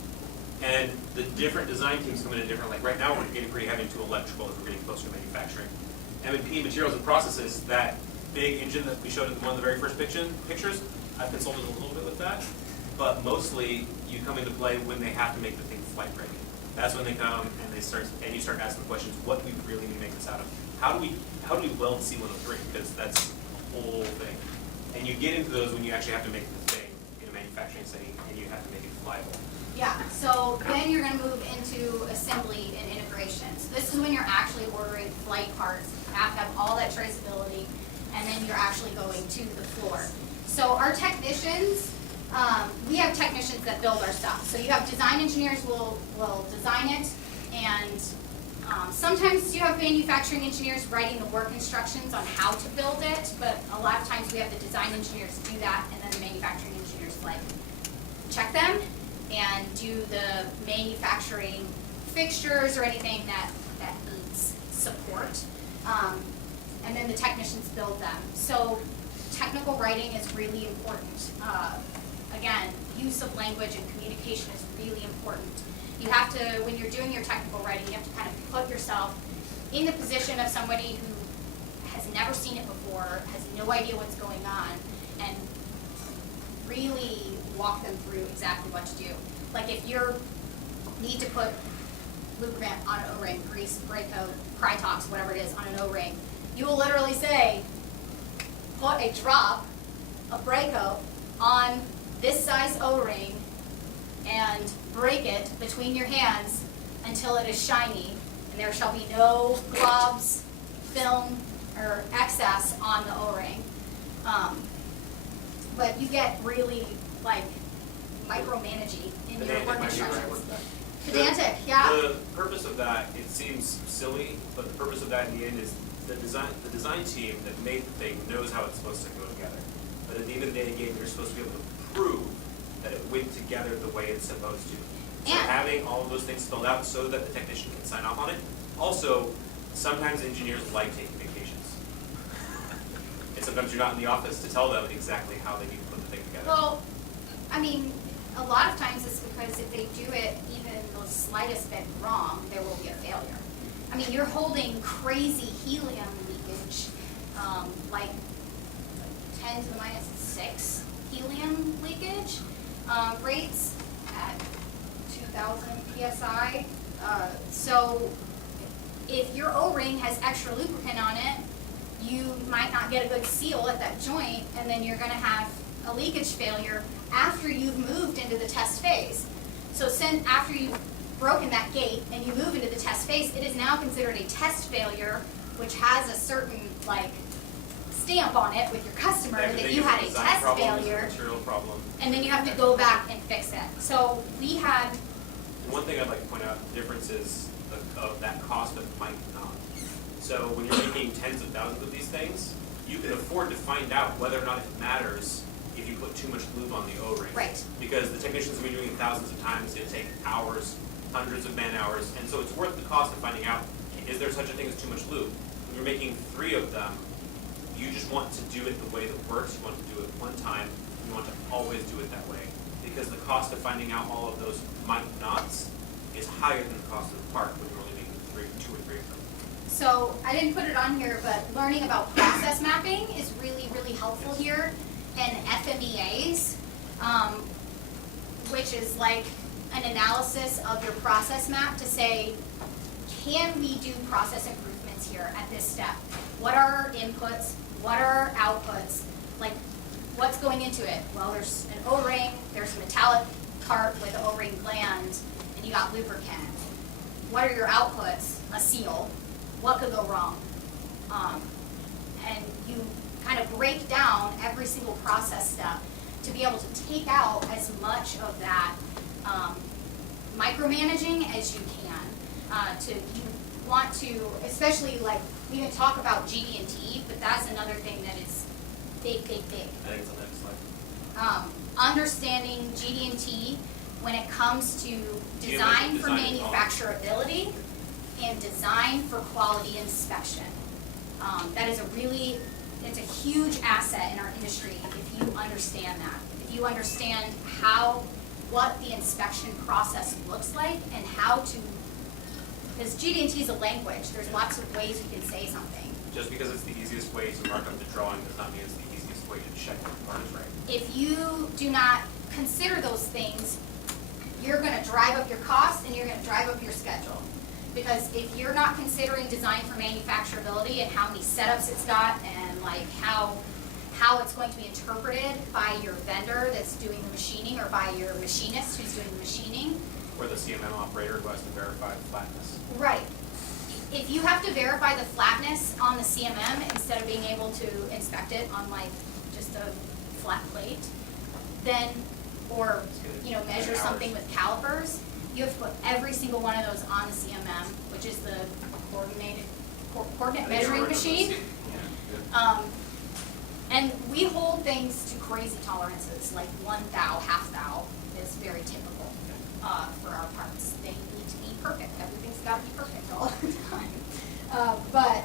And the different design teams come in different, like right now, we're getting pretty heavy into electrical as we're getting closer to manufacturing. M&P, materials and processes, that big engine that we showed in one of the very first pictures, I've consulted a little bit with that, but mostly you come into play when they have to make the thing flight ready. That's when they come and you start asking questions, what do we really need to make this out of? How do we weld C103? Because that's the whole thing. And you get into those when you actually have to make the thing in a manufacturing setting and you have to make it flyable. Yeah, so then you're gonna move into assembly and integration. So this is when you're actually ordering flight parts. You have to have all that traceability, and then you're actually going to the floor. So our technicians, we have technicians that build our stuff. So you have design engineers will design it, and sometimes you have manufacturing engineers writing the work instructions on how to build it, but a lot of times we have the design engineers do that, and then the manufacturing engineers like check them and do the manufacturing fixtures or anything that needs support. And then the technicians build them. So technical writing is really important. Again, use of language and communication is really important. You have to, when you're doing your technical writing, you have to kind of put yourself in the position of somebody who has never seen it before, has no idea what's going on, and really walk them through exactly what to do. Like if you need to put lubricant on an O-ring, grease, brake coat, Krytox, whatever it is, on an O-ring, you will literally say, put a drop of brake coat on this size O-ring and break it between your hands until it is shiny, and there shall be no globs, film, or excess on the O-ring. But you get really like micromanaging in your work instructions. Pedantic, yeah. The purpose of that, it seems silly, but the purpose of that in the end is the design team that made the thing knows how it's supposed to go together. But at the end of the day, again, you're supposed to be able to prove that it went together the way it's supposed to. So And having all of those things spelled out so that the technician can sign off on it. Also, sometimes engineers like taking vacations. And sometimes you're not in the office to tell them exactly how they need to put the thing together. well, I mean, a lot of times it's because if they do it even the slightest bit wrong, there will be a failure. I mean, you're holding crazy helium leakage, like 10 to the minus 6 helium leakage rates at 2,000 psi. So if your O-ring has extra lubricant on it, you might not get a good seal at that joint, and then you're going to have a leakage failure after you've moved into the test phase. So after you've broken that gate and you move into the test phase, it is now considered a test failure, which has a certain stamp on it with your customer that you had a test failure, Material problem. and then you have to go back and fix it. So we had, One thing I'd like to point out, the difference is of that cost, but might not. So when you're making tens of thousands of these things, you can afford to find out whether or not it matters if you put too much lube on the O-ring. right, Because the technicians will be doing it thousands of times, it'll take hours, hundreds of man hours, and so it's worth the cost of finding out, is there such a thing as too much lube? When you're making 3 of them, you just want to do it the way that works, you want to do it one time, you want to always do it that way. Because the cost of finding out all of those might nots is higher than the cost of the part when you're only making 2 or 3 of them. so I didn't put it on here, but learning about process mapping is really, really helpful here. And FMEAs, which is like an analysis of your process map to say, can we do process improvements here at this step? What are our inputs? What are our outputs? Like, what's going into it? Well, there's an O-ring, there's a metallic part with an O-ring gland, and you got lubricant. What are your outputs? A seal. What could go wrong? And you kind of break down every single process step to be able to take out as much of that micromanaging as you can. You want to, especially like, we didn't talk about GD&T, but that's another thing that is big, big, big. I think it's on the next slide. Understanding GD&T when it comes to design for manufacturability and design for quality inspection. That is it's a huge asset in our industry if you understand that. If you understand what the inspection process looks like and how to, because GD&T is a language, there's lots of ways you can say something. Just because it's the easiest way to mark up the drawing does not mean it's the easiest way to check if the part is right. If you do not consider those things, you're going to drive up your costs and you're going to drive up your schedule. Because if you're not considering design for manufacturability and how many setups it's got and like how it's going to be interpreted by your vendor that's doing the machining or by your machinist who's doing the machining. Or the CMM operator who has to verify the flatness. Right. If you have to verify the flatness on the CMM instead of being able to inspect it on like just a flat plate, then, or measure something with calipers, you have to put every single one of those on the CMM, which is the coordinate measuring machine. Yeah. And we hold things to crazy tolerances, like 1 thou, half thou is very typical for our parts. They need to be perfect. Everything's got to be perfect all the time. But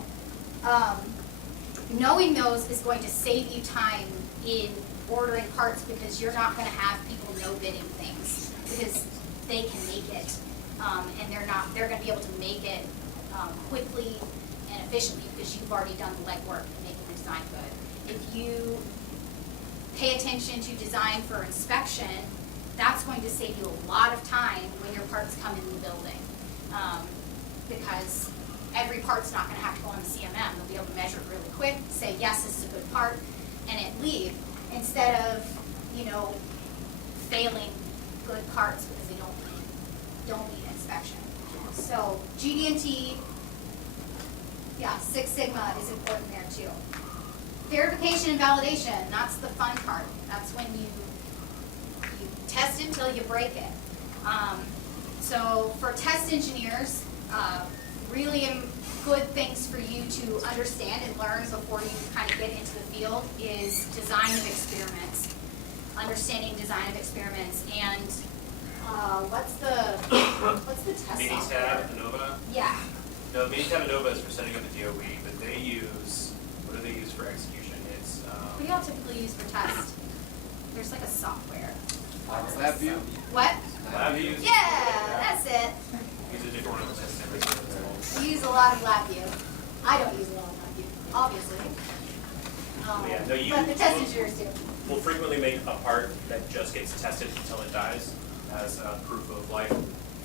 knowing those is going to save you time in ordering parts because you're not going to have people no bidding things because they can make it, and they're going to be able to make it quickly and efficiently because you've already done the legwork in making the design good. If you pay attention to design for inspection, that's going to save you a lot of time when your parts come in the building, because every part's not going to have to go on the CMM. They'll be able to measure it really quick, say yes, this is a good part, and it leave instead of failing good parts because they don't need inspection. So GD&T, yeah, Six Sigma is important there too. Verification and validation, that's the fun part. That's when you test it till you break it. So for test engineers, really good things for you to understand and learn before you kind of get into the field is design of experiments. Understanding design of experiments and what's the test software? Minitab, ANOVA? Yeah. No, Minitab and ANOVA is for setting up a DOE, but what do they use for execution? It's What do y'all typically use for test? There's like a software. LabVIEW. What? LabVIEW. Yeah, that's it. Use a different one to test everything. We use a lot of LabVIEW. I don't use a lot of LabVIEW, obviously. But the test engineers do. We'll frequently make a part that just gets tested until it dies as proof of life.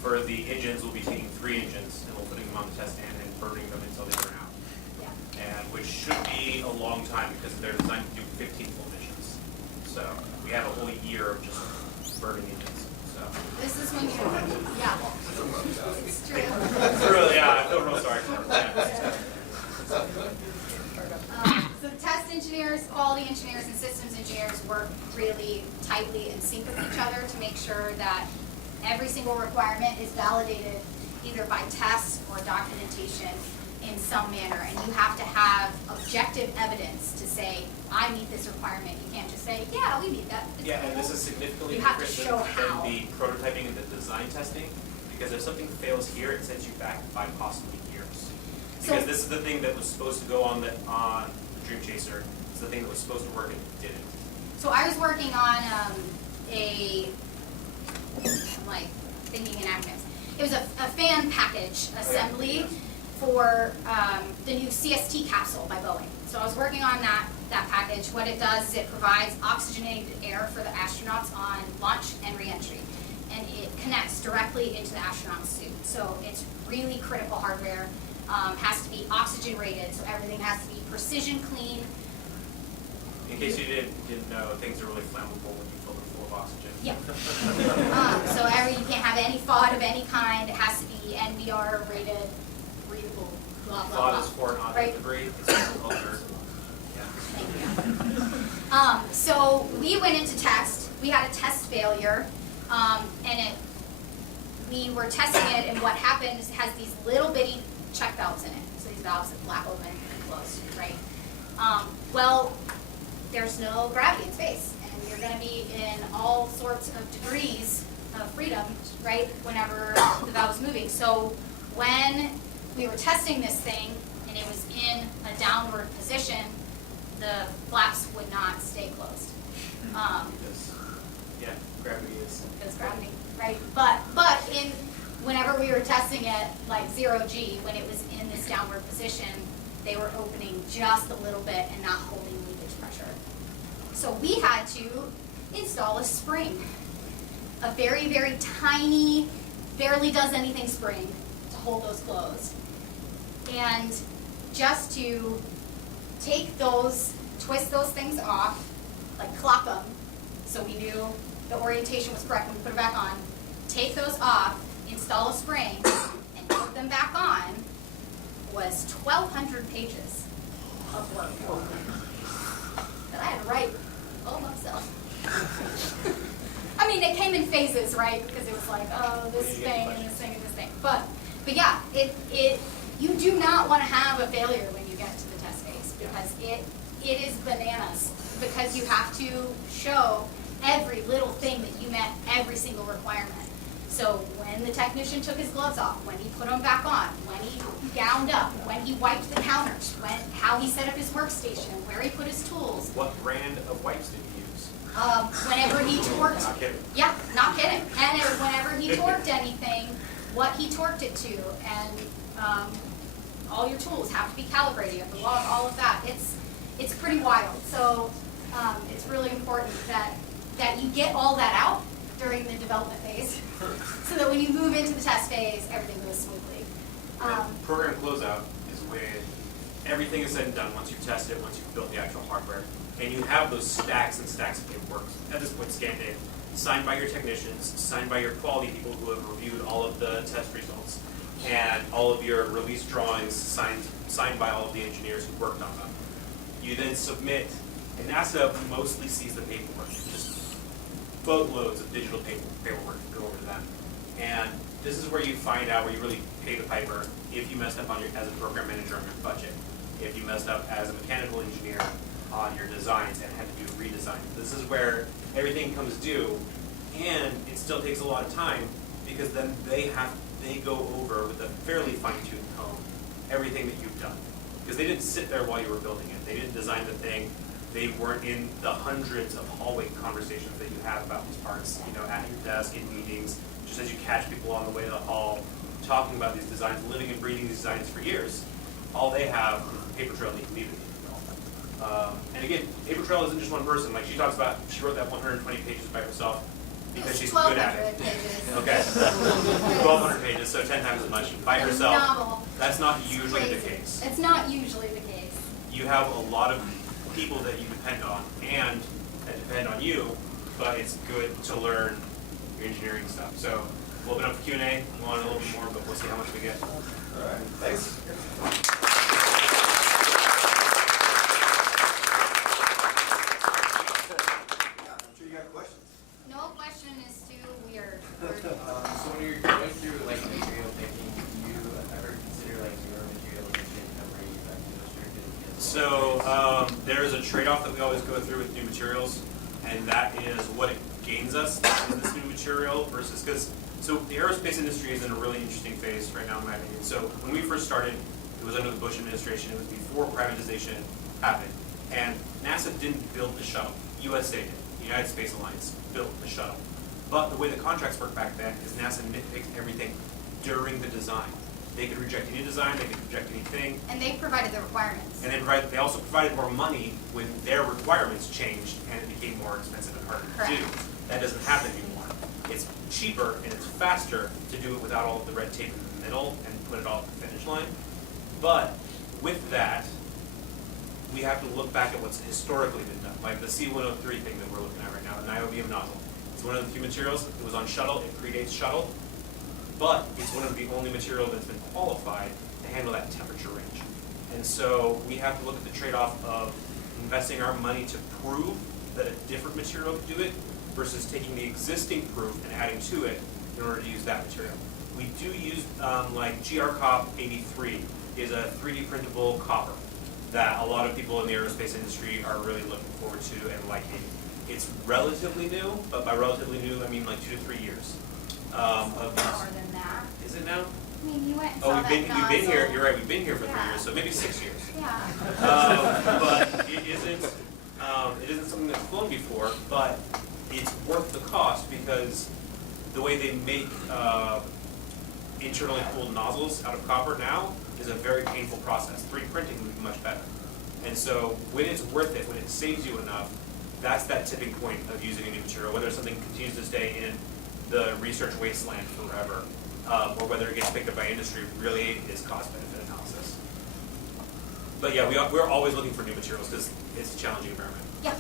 For the engines, we'll be taking 3 engines and we'll putting them on the test stand and burning them until they burn out. Yeah. And which should be a long time because they're designed to do 15 full missions. So we have a whole year of just burning engines. So This is when you're, yeah. It's true. really, yeah, I feel real sorry for them. So test engineers, quality engineers, and systems engineers work really tightly in sync with each other to make sure that every single requirement is validated either by tests or documentation in some manner. And you have to have objective evidence to say, I meet this requirement. You can't just say, yeah, we meet that. It's Yeah, cool. and this is significantly You have to different show than how. the prototyping and the design testing, because if something fails here, it sets you back by possibly years. So- Because this is the thing that was supposed to go on the Dream Chaser. It's the thing that was supposed to work and didn't. So I was working on I'm like thinking in acronyms. It was a fan package assembly for the new CST capsule by Boeing. So I was working on that package. What it does is it provides oxygenated air for the astronauts on launch and re-entry. And it connects directly into the astronaut's suit. So it's really critical hardware. Has to be oxygen rated, so everything has to be precision clean. In case you didn't know, things are really flammable when you fill them full of oxygen. Yeah. So you can't have any FOD of any kind. It has to be NBR rated, breathable, blah, blah, blah. FOD is foreign object Right. debris. It's culture. Yeah. Thank you. So we went into test. We had a test failure, and we were testing it, and what happened is it has these little bitty check valves in it. So these valves that flap open and close, right? Well, there's no gravity in space, and you're going to be in all sorts of degrees of freedom, right, whenever the valve is moving. So when we were testing this thing, and it was in a downward position, the flaps would not stay closed. Because, yeah, gravity is. Because gravity, right? But whenever we were testing it, like 0G, when it was in this downward position, they were opening just a little bit and not holding leakage pressure. So we had to install a spring, a very, very tiny, barely does anything spring to hold those closed. And just to take those, twist those things off, like clock them, so we knew the orientation was correct when we put it back on, take those off, install a spring, and put them back on, was 1,200 pages of work that I had to write all myself. I mean, it came in phases, right? Because it was like, oh, this thing and this thing and this thing. But yeah, you do not want to have a failure when you get to the test phase, because it is bananas. Because you have to show every little thing that you met every single requirement. So when the technician took his gloves off, when he put them back on, when he gowned up, when he wiped the counters, how he set up his workstation, where he put his tools. What brand of wipes did you use? Whenever he torqued. Not kidding. Yeah, not kidding. And whenever he torqued anything, what he torqued it to, and all your tools have to be calibrated. You have to log all of that. It's pretty wild. So it's really important that you get all that out during the development phase, so that when you move into the test phase, everything goes smoothly. Program closeout is when everything is said and done, once you've tested it, once you've built the actual hardware, and you have those stacks and stacks of paperwork, at this point scanned in, signed by your technicians, signed by your quality people who have reviewed all of the test results, and all of your release drawings signed by all of the engineers who worked on them. You then submit, and NASA mostly sees the paperwork, just boatloads of digital paperwork to go over to them. And this is where you find out, where you really pay the piper, if you messed up as a program manager on your budget, if you messed up as a mechanical engineer on your designs and had to do redesign. This is where everything comes due, and it still takes a lot of time, because then they go over with a fairly fine-tuned comb everything that you've done. Because they didn't sit there while you were building it. They didn't design the thing. They weren't in the hundreds of hallway conversations that you have about these parts, at your desk, in meetings, just as you catch people on the way to the hall, talking about these designs, living and breathing these designs for years. All they have is the paper trail they can leave with you. And again, paper trail isn't just one person. Like she talks about, she wrote that 120 pages by herself because she's good at it. 1,200 pages. Okay, 1,200 pages, so 10 times as much by herself. Novel. That's not It's usually crazy. the case. It's not usually the case. You have a lot of people that you depend on and that depend on you, but it's good to learn your engineering stuff. So we'll open up for Q&A. We'll want a little bit more, but we'll see how much we get. All right, thanks. I'm sure you got questions. No question is too weird. So when you're going through material picking, do you ever consider your material efficient where you restricted? So there's a trade-off that we always go through with new materials, and that is what it gains us in this new material versus, so the aerospace industry is in a really interesting phase right now in my opinion. So when we first started, it was under the Bush administration. It was before privatization happened, and NASA didn't build the shuttle. USA did. The United Space Alliance built the shuttle. But the way the contracts worked back then is NASA nitpicked everything during the design. They could reject any design, they could reject anything, And they provided the requirements. and they also provided more money when their requirements changed and it became more expensive and harder to do. Correct. That doesn't happen anymore. It's cheaper and it's faster to do it without all of the red tape in the middle and put it all at the finish line. But with that, we have to look back at what's historically been done, like the C103 thing that we're looking at right now, the niobium nozzle. It's one of the few materials, it was on shuttle, it predates shuttle, but it's one of the only material that's been qualified to handle that temperature range. And so we have to look at the trade-off of investing our money to prove that a different material can do it versus taking the existing proof and adding to it in order to use that material. We do use, like GRCOP 83 is a 3D printable copper that a lot of people in the aerospace industry are really looking forward to and liking. It's relatively new, but by relatively new, I mean like 2 to 3 years. Of More these. than that. Is it now? I mean, you went and Oh, saw we've been that nozzle. here, you're right, we've been here for 3 Yeah. years, so maybe 6 years. Yeah. But it isn't something that's flown before, but it's worth the cost because the way they make internally cooled nozzles out of copper now is a very painful process. 3D printing would be much better. And so when it's worth it, when it saves you enough, that's that tipping point of using a new material, whether something continues to stay in the research wasteland forever, or whether it gets picked up by industry, really is cost-benefit analysis. But yeah, we're always looking for new materials because it's a challenging environment. Yeah.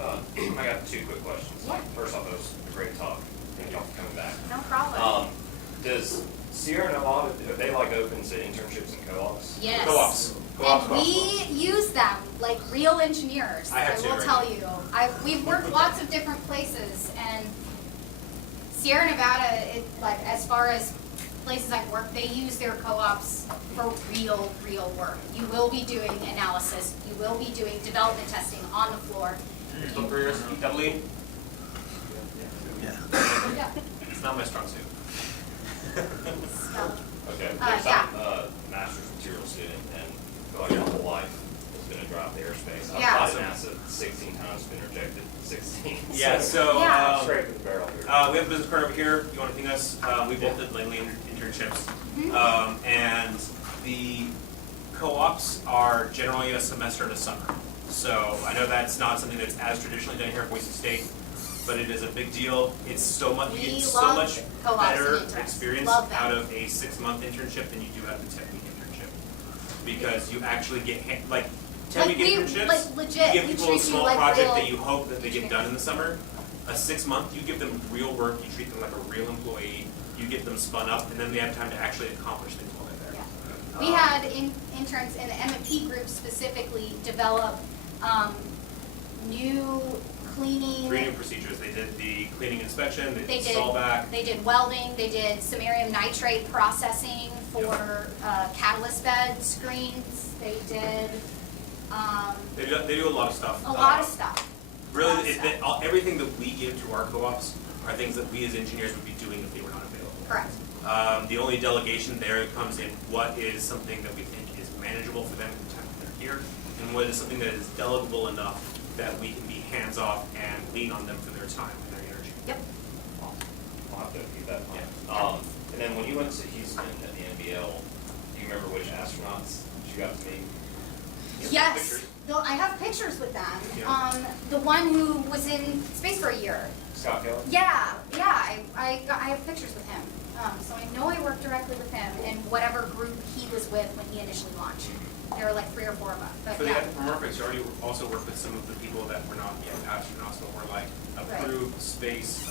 I got 2 quick questions. Yeah. First off, it was a great talk. Thank y'all for coming back. No problem. Does Sierra Nevada, are they like open to internships and co-ops? Yes. Co-ops. And we use them like real engineers. I have will to right tell now. you. We've worked lots of different places, and Sierra Nevada, like as far as places I've worked, they use their co-ops for real work. You will be doing analysis. You will be doing development testing on the floor. So for yours, double E? Yeah. It's not my strong suit. So, Okay, yeah. because I'm a master's material student and feel like my whole life has been a drop to aerospace. I've Yeah. applied to NASA 16 times, been rejected 16. Yeah, so Yeah. Straight to the barrel here. we have a business card over here. You want to ping us? We both did Langley internships. And the co-ops are generally a semester and a summer. So I know that's not something that's as traditionally done here at Boise State, but it is a big deal. It's so much, you We get so love much co-ops and better interns. experience Love them. out of a 6-month internship than you do out of a 10-week internship. Because you actually get, like 10-week internships, like legit, you give we people a treat you small like project real that you hope that they get done in the summer. A 6-month, you give them real work, you treat them like a real employee, you get them spun up, and then they have time to actually accomplish things while they're there. Yeah. We had interns in the M&P group specifically develop new cleaning. 3 new procedures. They did the cleaning inspection, they They did did, stallback. they did welding, they did samarium nitrate processing for catalyst bed screens. They did They do a lot of stuff. a lot of stuff. Really, lot of stuff. everything that we give to our co-ops are things that we as engineers would be doing if they were not available. Correct. The only delegation there comes in what is something that we think is manageable for them at the time that they're here, and what is something that is delegable enough that we can be hands-off and lean on them for their time and their energy. Yep. I'll have to keep that in mind. Yeah. And then when you went to Houston at the NBL, do you remember which astronauts you got to meet? Yes. Pictures? I have pictures with them. Yeah. The one who was in space for a year. Scott Kelly? Yeah, I have pictures with him. So I know I worked directly with him in whatever group he was with when he initially launched. There were like 3 or 4 of us, but For the yeah. from Vortex, you already also worked with some of the people that were not yet astronauts, but were like approved space,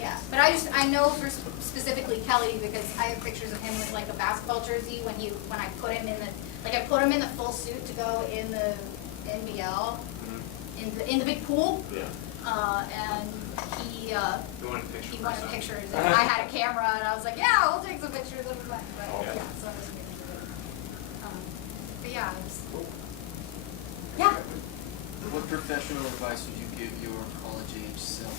Yeah, but I know for specifically Kelly because I have pictures of him with like a basketball jersey when I put him in the full suit to go in the NBL in the big pool. Yeah. And he We wanted pictures. he wanted pictures and I had a camera and I was like, yeah, we'll take some pictures of him. But Okay. yeah, so it was really good. But yeah, it was, yeah. What professional advice would you give your college-age self?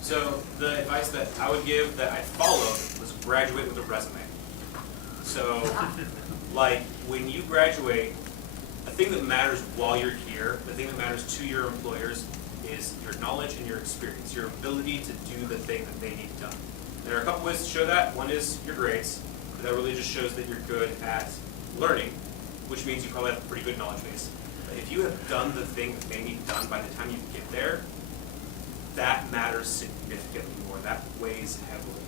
So the advice that I would give that I followed was graduate with a resume. So, like, when you graduate, the thing that matters while you're here, the thing that matters to your employers is your knowledge and your experience, your ability to do the thing that they need done. There are a couple ways to show that. One is your grades. That really just shows that you're good at learning, which means you probably have a pretty good knowledge base. But if you have done the thing that they need done by the time you get there, that matters significantly more. That weighs heavily.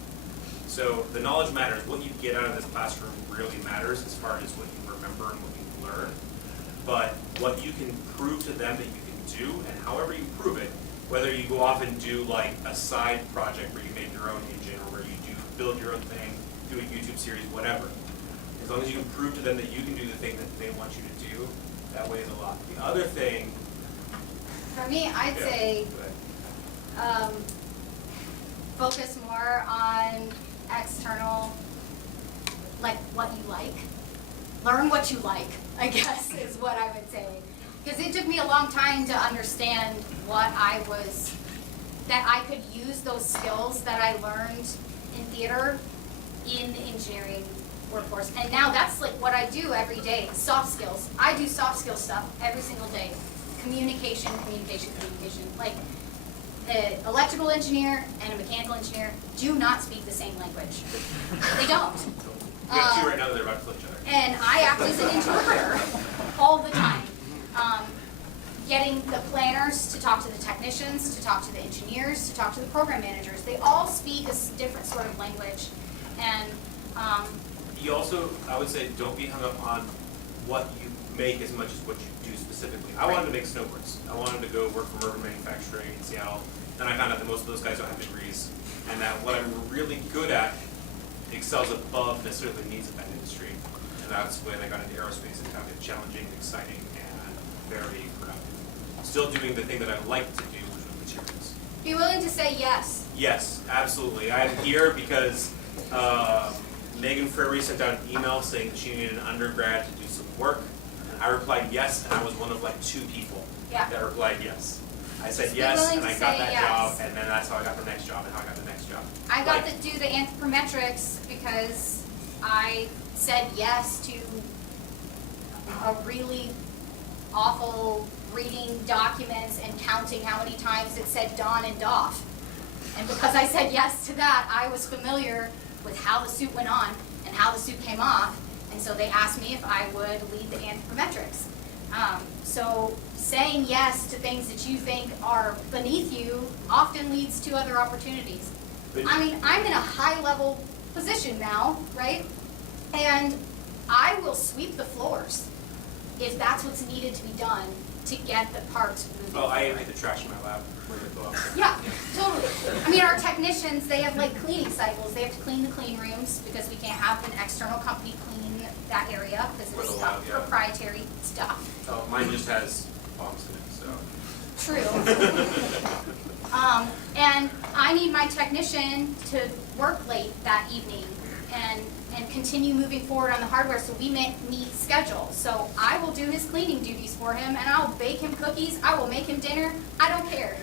So the knowledge matters. What you get out of this classroom really matters as far as what you remember and what you learn. But what you can prove to them that you can do, and however you prove it, whether you go off and do like a side project where you make your own engine, or where you do build your own thing, do a YouTube series, whatever. As long as you can prove to them that you can do the thing that they want you to do, that weighs a lot. The other thing, For me, I'd say go ahead. focus more on external, like what you like. Learn what you like, I guess, is what I would say. Because it took me a long time to understand that I could use those skills that I learned in theater in the engineering workforce. And now that's like what I do every day, soft skills. I do soft skill stuff every single day. Communication. Like, an electrical engineer and a mechanical engineer do not speak the same language. They don't. We have two right now that are about to kill each other. And I act as an interpreter all the time. Getting the planners to talk to the technicians, to talk to the engineers, to talk to the program managers. They all speak a different sort of language. And You also, I would say, don't be hung up on what you make as much as what you do specifically. I wanted to make snowboards. I wanted to go work for Urban Manufacturing in Seattle. Then I found out that most of those guys don't have degrees, and that what I'm really good at excels above necessarily the needs of that industry. And that's when I got into aerospace and found it challenging, exciting, and very productive. Still doing the thing that I like to do, which was materials. be willing to say yes. Yes, absolutely. I'm here because Megan Frary sent out an email saying that she needed an undergrad to do some work. And I replied yes, and I was one of like 2 people Yeah. that replied yes. I said Just be yes, willing and to I got say that yes. job, and then that's how I got the next job, and how I got the next job. I got Like, to do the anthropometrics because I said yes to a really awful reading documents and counting how many times it said Don and Doff. And because I said yes to that, I was familiar with how the suit went on and how the suit came off. And so they asked me if I would lead the anthropometrics. So saying yes to things that you think are beneath you often leads to other opportunities. But- I mean, I'm in a high-level position now, right? And I will sweep the floors if that's what's needed to be done to get the parts moving. Oh, I emptied the trash in my lab. Where did it go out? Yeah, totally. I mean, our technicians, they have like cleaning cycles. They have to clean the clean rooms because we can't have an external company clean that area because For it's the stuff, lab, yeah. proprietary stuff. Oh, mine just has bombs in it, so. True. And I need my technician to work late that evening and continue moving forward on the hardware so we meet schedule. So I will do his cleaning duties for him and I'll bake him cookies, I will make him dinner, I don't care.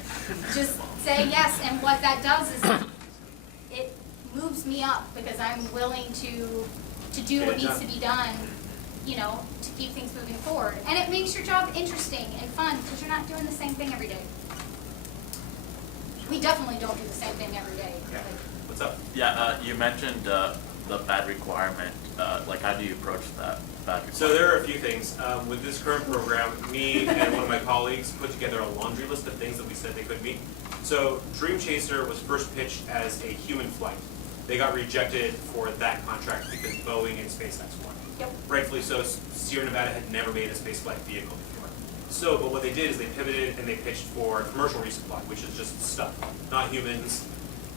Just say yes, and what that does is it moves me up because I'm willing to do Get what it needs done. to be done, you know, to keep things moving forward. And it makes your job interesting and fun because you're not doing the same thing every day. We definitely don't do the same thing every day. Yeah. Like, What's up? Yeah, you mentioned the bad requirement. Like, how do you approach that bad requirement? So there are a few things. With this current program, me and one of my colleagues put together a laundry list of things that we said they could meet. So Dream Chaser was first pitched as a human flight. They got rejected for that contract because Boeing and SpaceX won. Yep. Rightfully so, Sierra Nevada had never made a spaceflight vehicle before. So, but what they did is they pivoted and they pitched for commercial resupply, which is just stuff, not humans.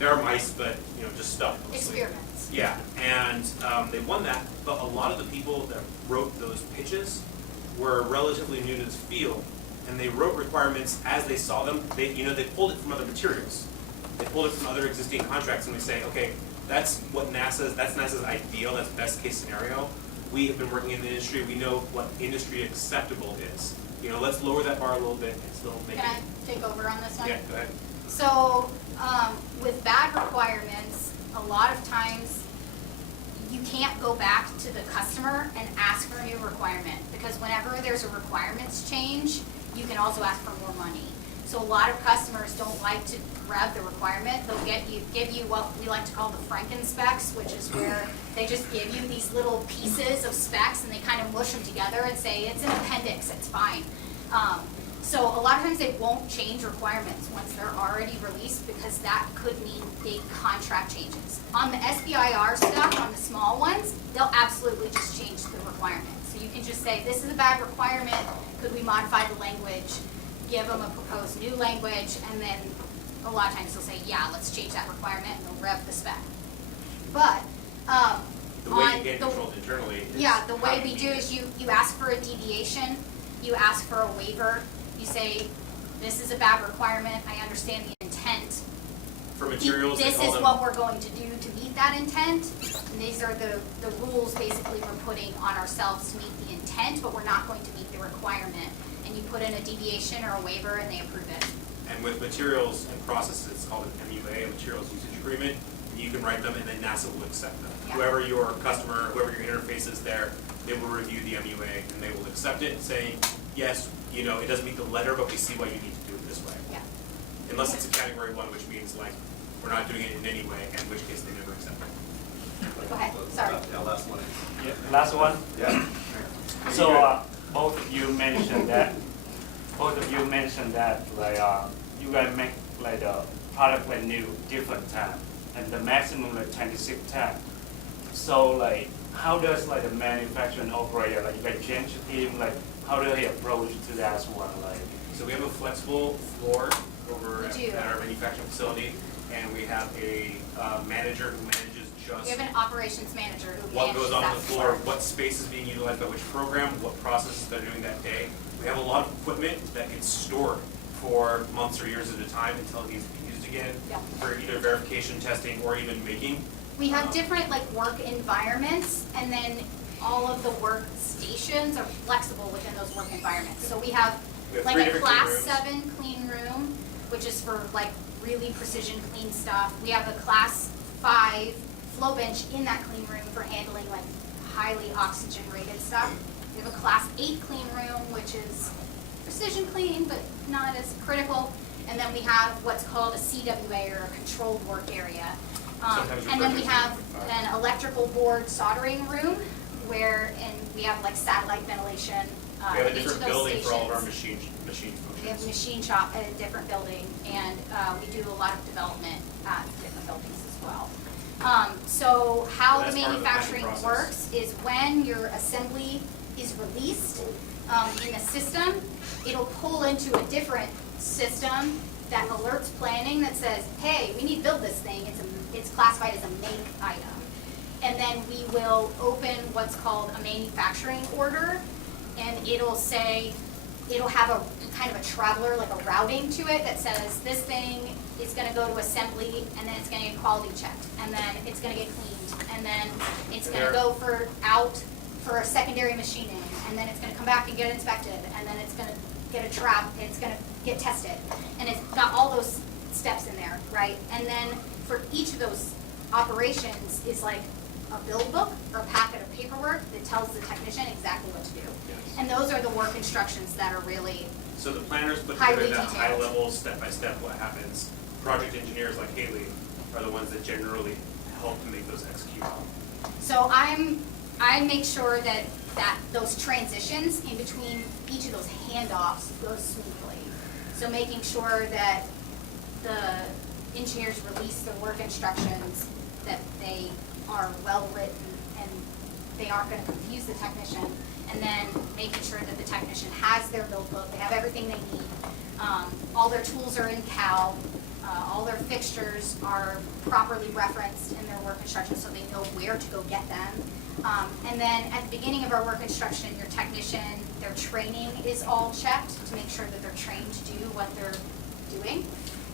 There are mice, but just stuff mostly. Experiments. Yeah, and they won that, but a lot of the people that wrote those pitches were relatively new to this field, and they wrote requirements as they saw them. They pulled it from other materials. They pulled it from other existing contracts, and they say, okay, that's NASA's ideal, that's best case scenario. We have been working in the industry, we know what industry acceptable is. Let's lower that bar a little bit and still make Can it. I take over on this one? Yeah, go ahead. So, with bad requirements, a lot of times you can't go back to the customer and ask for a new requirement because whenever there's a requirements change, you can also ask for more money. So a lot of customers don't like to grab the requirement. They'll give you what we like to call the Franken specs, which is where they just give you these little pieces of specs and they kind of mush them together and say it's an appendix, it's fine. So a lot of times they won't change requirements once they're already released because that could mean big contract changes. On the SBIR stuff, on the small ones, they'll absolutely just change the requirement. So you can just say, this is a bad requirement, could we modify the language, give them a proposed new language, and then a lot of times they'll say, yeah, let's change that requirement, and they'll rev the spec. But, The way you get controlled internally is yeah, the how way we you do use is it. you ask for a deviation, you ask for a waiver, you say, this is a bad requirement, I understand the intent. For materials, they This call is them. what we're going to do to meet that intent. And these are the rules basically we're putting on ourselves to meet the intent, but we're not going to meet the requirement. And you put in a deviation or a waiver and they approve it. And with materials and processes, it's called an MUA, a Materials Usage Agreement. And you can write them and then NASA will accept them. Yeah. Whoever your customer, whoever your interface is there, they will review the MUA and they will accept it, saying, yes, you know, it doesn't meet the letter, but we see why you need to do it this way. Yeah. Unless it's a category 1, which means like, we're not doing it in any way, in which case they never accept it. Go ahead, sorry. Yeah, last one. Yeah, last one. Yeah. So both of you mentioned that like you guys make like the product like new different time and the maximum like 26 time. So like how does like the manufacturing operator like you guys change the team, like how do they approach to that one, like? So we have a flexible floor over We at do. our manufacturing facility, and we have a manager who manages just We have an operations manager who what manages goes on that the floor, what space is being utilized by which program, what processes they're doing that day. We have a lot of equipment that gets stored for months or years at a time until it needs to be used again Yeah. for either verification, testing, or even making. We have different like work environments, and then all of the work stations are flexible within those work environments. So we have We have like three a different clean class rooms. 7 clean room, which is for like really precision clean stuff. We have a class 5 flow bench in that clean room for handling like highly oxygen rated stuff. We have a class 8 clean room, which is precision clean, but not as critical. And then we have what's called a CWA, or a controlled work area. Sometimes And then we referred to have as an electrical board soldering room and we have like satellite ventilation. We have a in each different of those building for all of our stations. machine We have a functions. machine shop at a different building, and we do a lot of development at different buildings as well. So how That's the part of the planning manufacturing process. works is when your assembly is released in a system, it'll pull into a different system that alerts planning that says, hey, we need to build this thing. It's classified as a make item. And then we will open what's called a manufacturing order, and it'll say, it'll have a kind of a traveler, like a routing to it that says this thing is gonna go to assembly, and then it's gonna get quality checked, and then it's gonna get cleaned, and then it's gonna go out for a secondary machining, and then it's gonna come back and get inspected, and then it's gonna get it's gonna get tested. And it's got all those steps in there, right? And then for each of those operations is like a build book or a packet of paperwork that tells the technician exactly what to do. Yes. And those are the work instructions that are really, So the planners put Highly together that high detailed. level, step by step what happens. Project engineers like Haley are the ones that generally help to make those execute. so I make sure that those transitions in between each of those handoffs goes smoothly. So making sure that the engineers release the work instructions, that they are well written and they aren't going to confuse the technician, and then making sure that the technician has their build book, they have everything they need. All their tools are in CAL, all their fixtures are properly referenced in their work instructions so they know where to go get them. And then at the beginning of our work instruction, your technician, their training is all checked to make sure that they're trained to do what they're doing.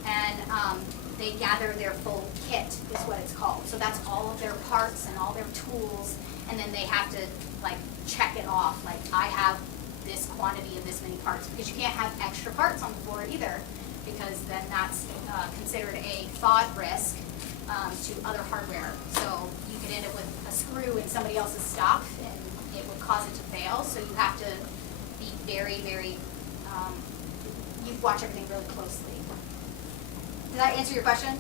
And they gather their full kit is what it's called. So that's all of their parts and all their tools, and then they have to like check it off, like I have this quantity of this many parts, because you can't have extra parts on the floor either, because then that's considered a fraud risk to other hardware. So you could end up with a screw in somebody else's stuff and it would cause it to fail. So you have to be very, very you watch everything really closely. Did that answer your question?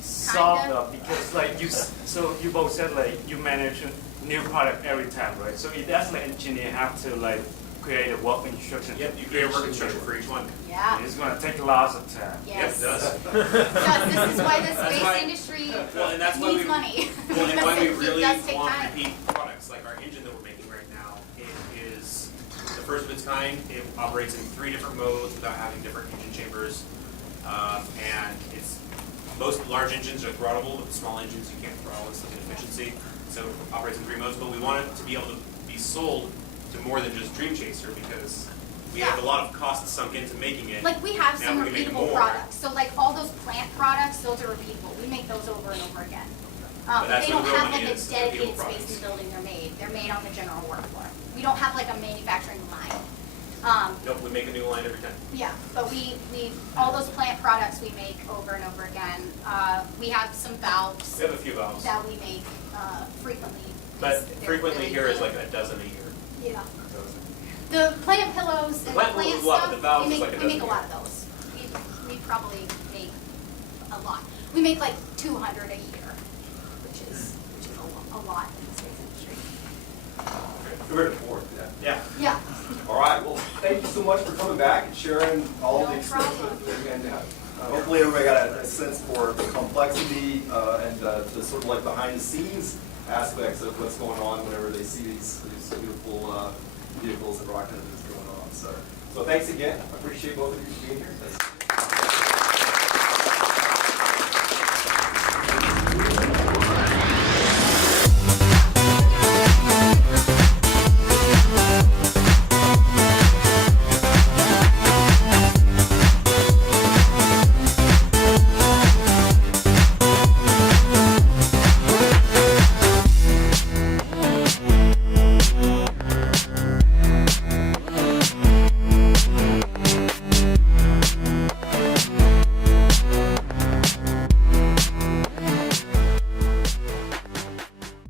Sort Kinda. of, because like so you both said like you manage a new product every time, right? So it does like engineer have to like create a work instruction. Yep, you create a work instruction for each one. Yeah. It's gonna take lots of time. Yes. Yep, it does. Because this is why the That's space why- industry Well, and that's why needs we, money. well, and why we Because really it does take want time. repeat products, like our engine that we're making right now. It is the first of its kind. It operates in 3 different modes without having different engine chambers. And it's, most large engines are throttleable, but the small engines you can't throttle, it's like an efficiency. So it operates in 3 modes, but we want it to be able to be sold to more than just Dream Chaser because we have a lot of costs sunk into making it. Like we have Now some we can make repeatable more. products. So like all those plant products, those are repeatable. We make those over and over again. But that's They where don't the real have money like a is, dedicated repeatable space in the products. building they're made. They're made on the general work floor. We don't have like a manufacturing line. Nope, we make a new line every time. Yeah, but we all those plant products we make over and over again. We have some valves We have a few valves, that we make frequently. but They're frequently really here is good. like a dozen a year. Yeah. So it's- The plant pillows and the plant plant pillows is a lot, stuff, but the valves we is make, like a we make a dozen lot of those. We probably make a lot. We make like 200 a year, which is a lot in the space industry. We're at 4, yeah. Yeah. Yeah. All right, well, thank you so much for coming back and sharing all No the experience. problem. And hopefully everybody got a sense for the complexity and the sort of like behind the scenes aspects of what's going on whenever they see these beautiful vehicles and rocket engines going on. So thanks again. I appreciate both of you for being here. Thanks.